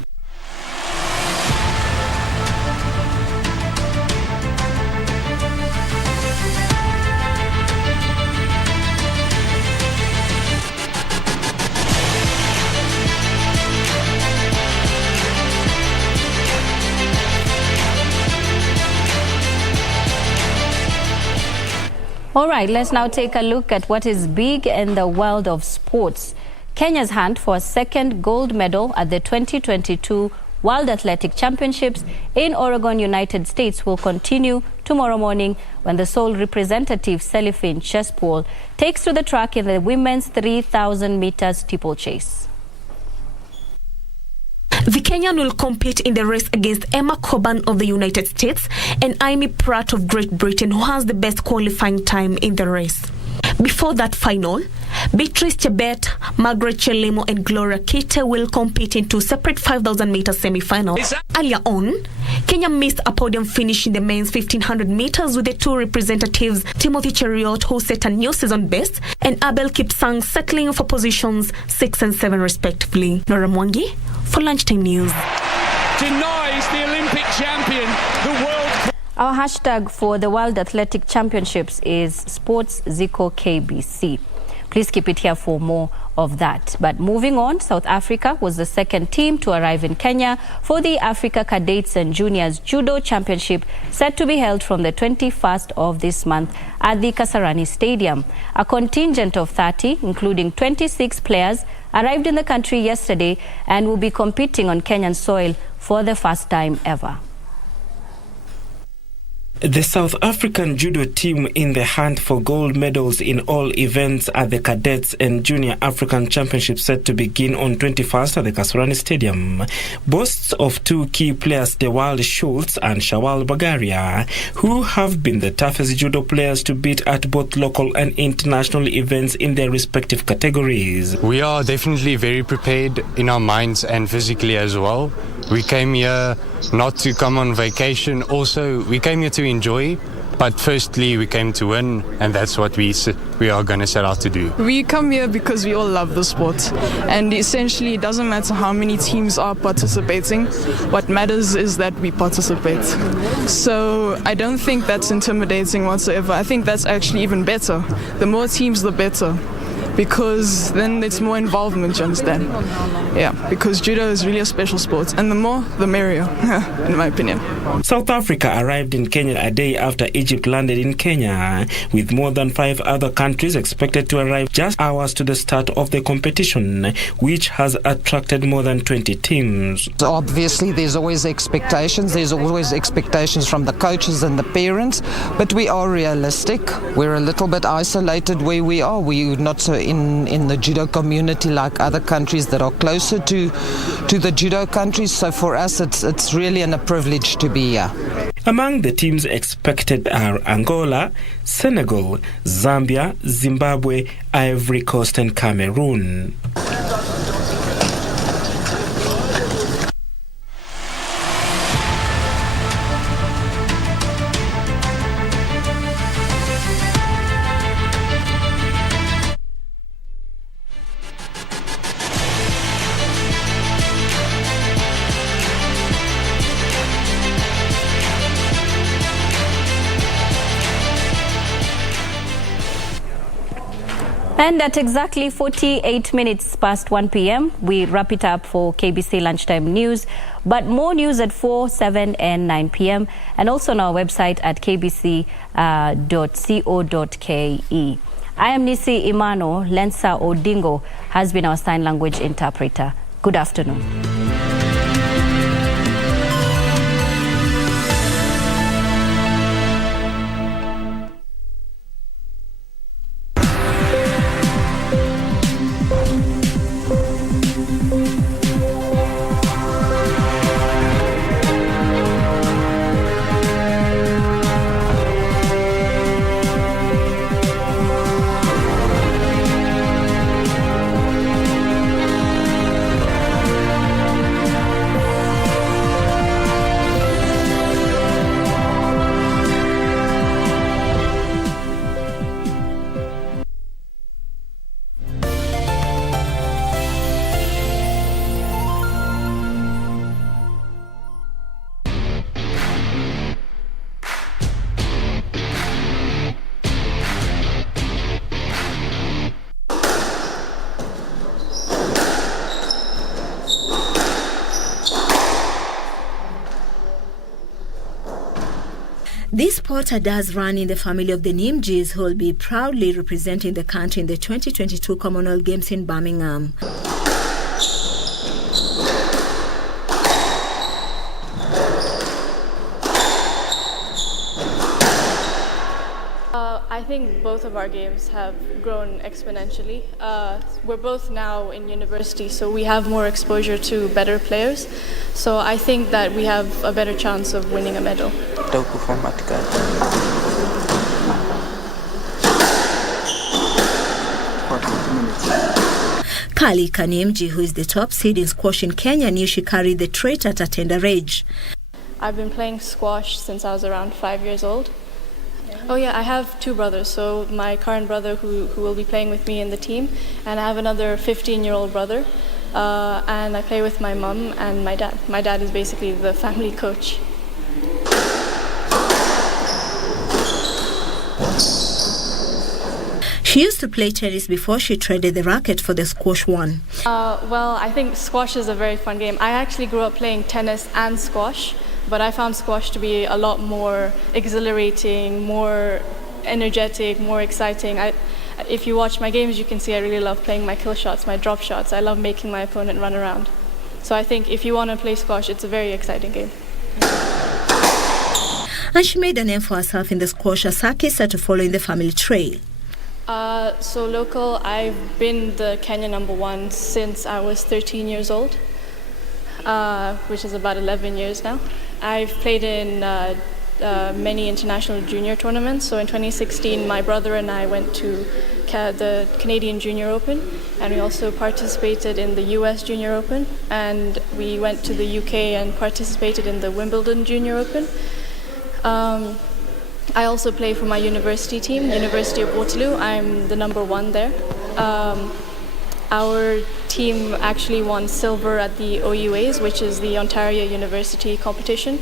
All right, let's now take a look at what is big in the world of sports. Kenya's hunt for a second gold medal at the 2022 World Athletic Championships in Oregon, United States will continue tomorrow morning when the sole representative Celestine Chespol takes to the track in the women's 3,000 meters steeplechase. The Kenyan will compete in the race against Emma Coburn of the United States and Amy Pratt of Great Britain, who has the best qualifying time in the race. Before that final, Beatrice Chebet, Margaret Chelimo and Gloria Kite will compete in 2 separate 5,000 meter semi-finals. Earlier on, Kenya missed a podium finish in the men's 1,500 meters with the 2 representatives, Timothy Cheruiyot, who set a new season best, and Abel Kipsang settling for positions 6 and 7 respectively. Nora Mwangi for Lunchtime News. Denies the Olympic champion the world. Our hashtag for the World Athletic Championships is SportsZico_KBC. Please keep it here for more of that. But moving on, South Africa was the second team to arrive in Kenya for the Africa Cadets and Juniors Judo Championship, set to be held from the 21st of this month at the Kasarani Stadium. A contingent of 30, including 26 players, arrived in the country yesterday and will be competing on Kenyan soil for the first time ever. The South African judo team in the hunt for gold medals in all events at the Cadets and Junior African Championship set to begin on 21st at the Kasarani Stadium boasts of 2 key players, Dewald Schultz and Shawal Bagaria, who have been the toughest judo players to beat at both local and international events in their respective categories. We are definitely very prepared in our minds and physically as well. We came here not to come on vacation. Also, we came here to enjoy, but firstly we came to win, and that's what we are going to set out to do. We come here because we all love the sport, and essentially it doesn't matter how many teams are participating. What matters is that we participate. So I don't think that's intimidating whatsoever. I think that's actually even better. The more teams, the better. because then it's more involvement, you understand? Yeah, because judo is really a special sport, and the more, the merrier, in my opinion. South Africa arrived in Kenya a day after Egypt landed in Kenya, with more than 5 other countries expected to arrive just hours to the start of the competition, which has attracted more than 20 teams. Obviously, there's always expectations. There's always expectations from the coaches and the parents, but we are realistic. We're a little bit isolated where we are. We're not so in the judo community like other countries that are closer to the judo countries. So for us, it's really a privilege to be here. Among the teams expected are Angola, Senegal, Zambia, Zimbabwe, Ivory Coast and Cameroon. And at exactly 48 minutes past 1 p.m., we wrap it up for KBC Lunchtime News. But more news at 4, 7 and 9 p.m. and also on our website at kbc.co.ke. I am Nissie Imano. Lensa Odingo has been our sign language interpreter. Good afternoon. This porter does run in the family of the Nimjis, who will be proudly representing the country in the 2022 Commonwealth Games in Birmingham. I think both of our games have grown exponentially. We're both now in university, so we have more exposure to better players. So I think that we have a better chance of winning a medal. Kali Kanimji, who is the top seed in squash in Kenya, knew she carried the trait at a tender age. I've been playing squash since I was around 5 years old. Oh yeah, I have 2 brothers. So my current brother who will be playing with me in the team, and I have another 15-year-old brother. And I play with my mum and my dad. My dad is basically the family coach. She used to play tennis before she traded the racket for the squash one. Well, I think squash is a very fun game. I actually grew up playing tennis and squash, but I found squash to be a lot more exhilarating, more energetic, more exciting. If you watch my games, you can see I really love playing my kill shots, my drop shots. I love making my opponent run around. So I think if you want to play squash, it's a very exciting game. And she made a name for herself in the squash as Saki set to follow in the family trail. So local, I've been the Kenya #1 since I was 13 years old, which is about 11 years now. I've played in many international junior tournaments. So in 2016, my brother and I went to the Canadian Junior Open, and we also participated in the US Junior Open, and we went to the UK and participated in the Wimbledon Junior Open. I also play for my university team, University of Waterloo. I'm the #1 there. Our team actually won silver at the OUAs, which is the Ontario University competition.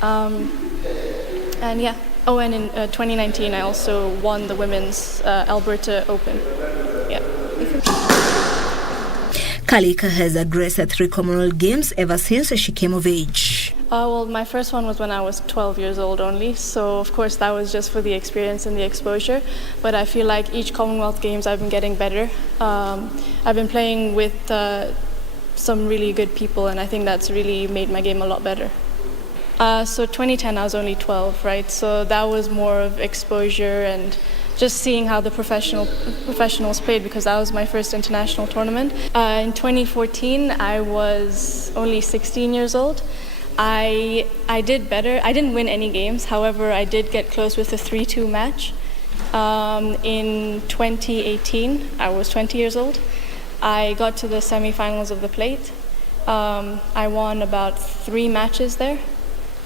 And yeah, and in 2019 I also won the women's Alberta Open. Yeah. Kalika has addressed 3 Commonwealth Games ever since she came of age. Well, my first one was when I was 12 years old only, so of course that was just for the experience and the exposure. But I feel like each Commonwealth Games I've been getting better. I've been playing with some really good people, and I think that's really made my game a lot better. So 2010 I was only 12, right? So that was more of exposure and just seeing how the professionals played, because that was my first international tournament. In 2014 I was only 16 years old. I did better. I didn't win any games, however I did get close with a 3-2 match. In 2018 I was 20 years old. I got to the semi-finals of the plate. I won about 3 matches there,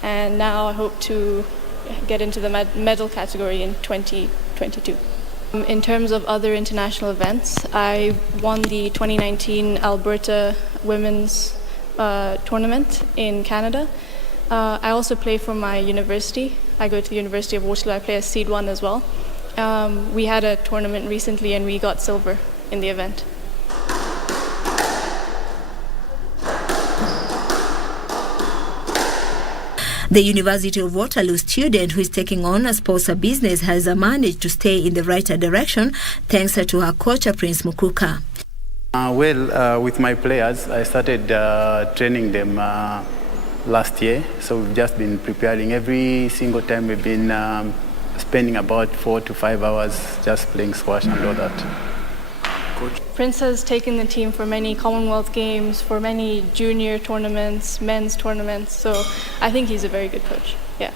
and now I hope to get into the medal category in 2022. In terms of other international events, I won the 2019 Alberta Women's tournament in Canada. I also play for my university. I go to the University of Waterloo. I play as Seed 1 as well. We had a tournament recently and we got silver in the event. The University of Waterloo student who is taking on a sponsor business has managed to stay in the right direction thanks to her coach, Prince Mukuka. With my players, I started training them last year. So we've just been preparing. Every single time we've been spending about 4 to 5 hours just playing squash and all that. Prince has taken the team for many Commonwealth Games, for many junior tournaments, men's tournaments, so I think he's a very good coach. Yeah.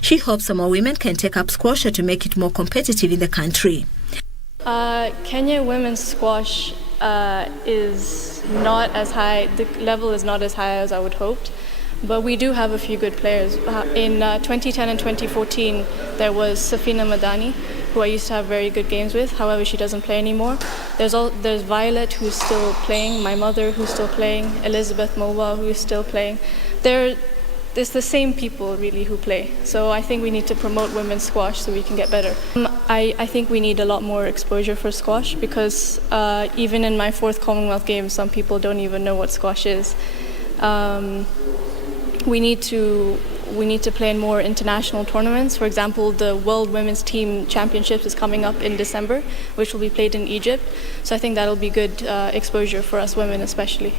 She hopes more women can take up squash to make it more competitive in the country. Kenya women's squash is not as high, the level is not as high as I would hoped. But we do have a few good players. In 2010 and 2014, there was Safina Madani, who I used to have very good games with. However, she doesn't play anymore. There's Violet, who's still playing, my mother, who's still playing, Elizabeth Mowa, who's still playing. It's the same people, really, who play. So I think we need to promote women's squash so we can get better. I think we need a lot more exposure for squash, because even in my 4th Commonwealth Games, some people don't even know what squash is. We need to play in more international tournaments. For example, the World Women's Team Championships is coming up in December, which will be played in Egypt. So I think that'll be good exposure for us women especially.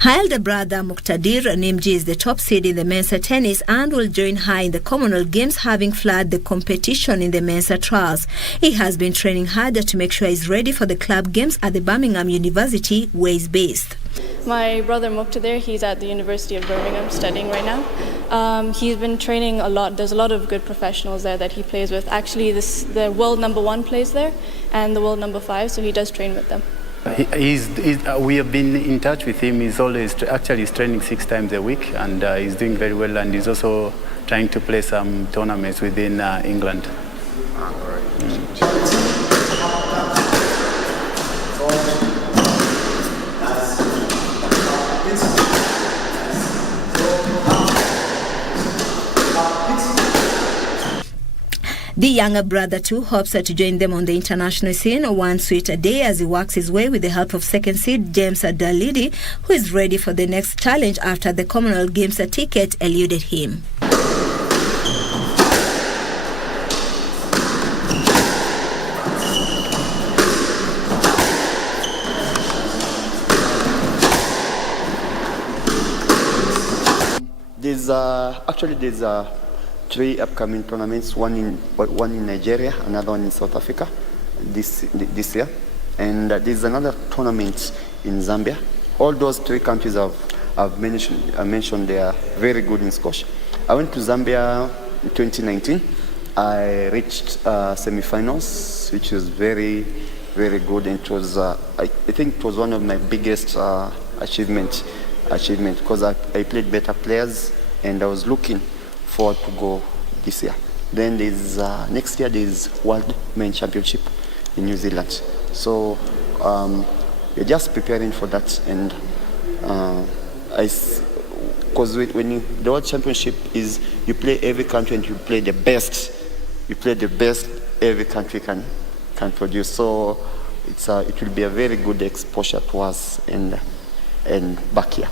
Her elder brother Muqtadir Nimji is the top seed in the men's tennis and will join her in the Commonwealth Games, having flagged the competition in the men's trials. He has been training harder to make sure he's ready for the club games at the Birmingham University, where he's based. My brother Muqtadir, he's at the University of Birmingham studying right now. He's been training a lot. There's a lot of good professionals there that he plays with. Actually, the world number 1 plays there and the world number 5, so he does train with them. We have been in touch with him. He's training 6 times a week, and he's doing very well, and he's also trying to play some tournaments within England. The younger brother too hopes to join them on the international scene one sweet day as he works his way with the help of second seed James Dalidi, who is ready for the next challenge after the Commonwealth Games ticket eluded him. There's 3 upcoming tournaments, one in Nigeria, another one in South Africa this year, and there's another tournament in Zambia. All those 3 countries I've mentioned they are very good in squash. I went to Zambia in 2019. I reached semi-finals, which was very, very good, and it was I think it was one of my biggest achievement because I played better players, and I was looking forward to go this year. Then there's next year there's World Men's Championship in New Zealand. So we're just preparing for that, and because when the World Championship is, you play every country and you play the best. You play the best every country can produce. So it will be a very good exposure to us and back here.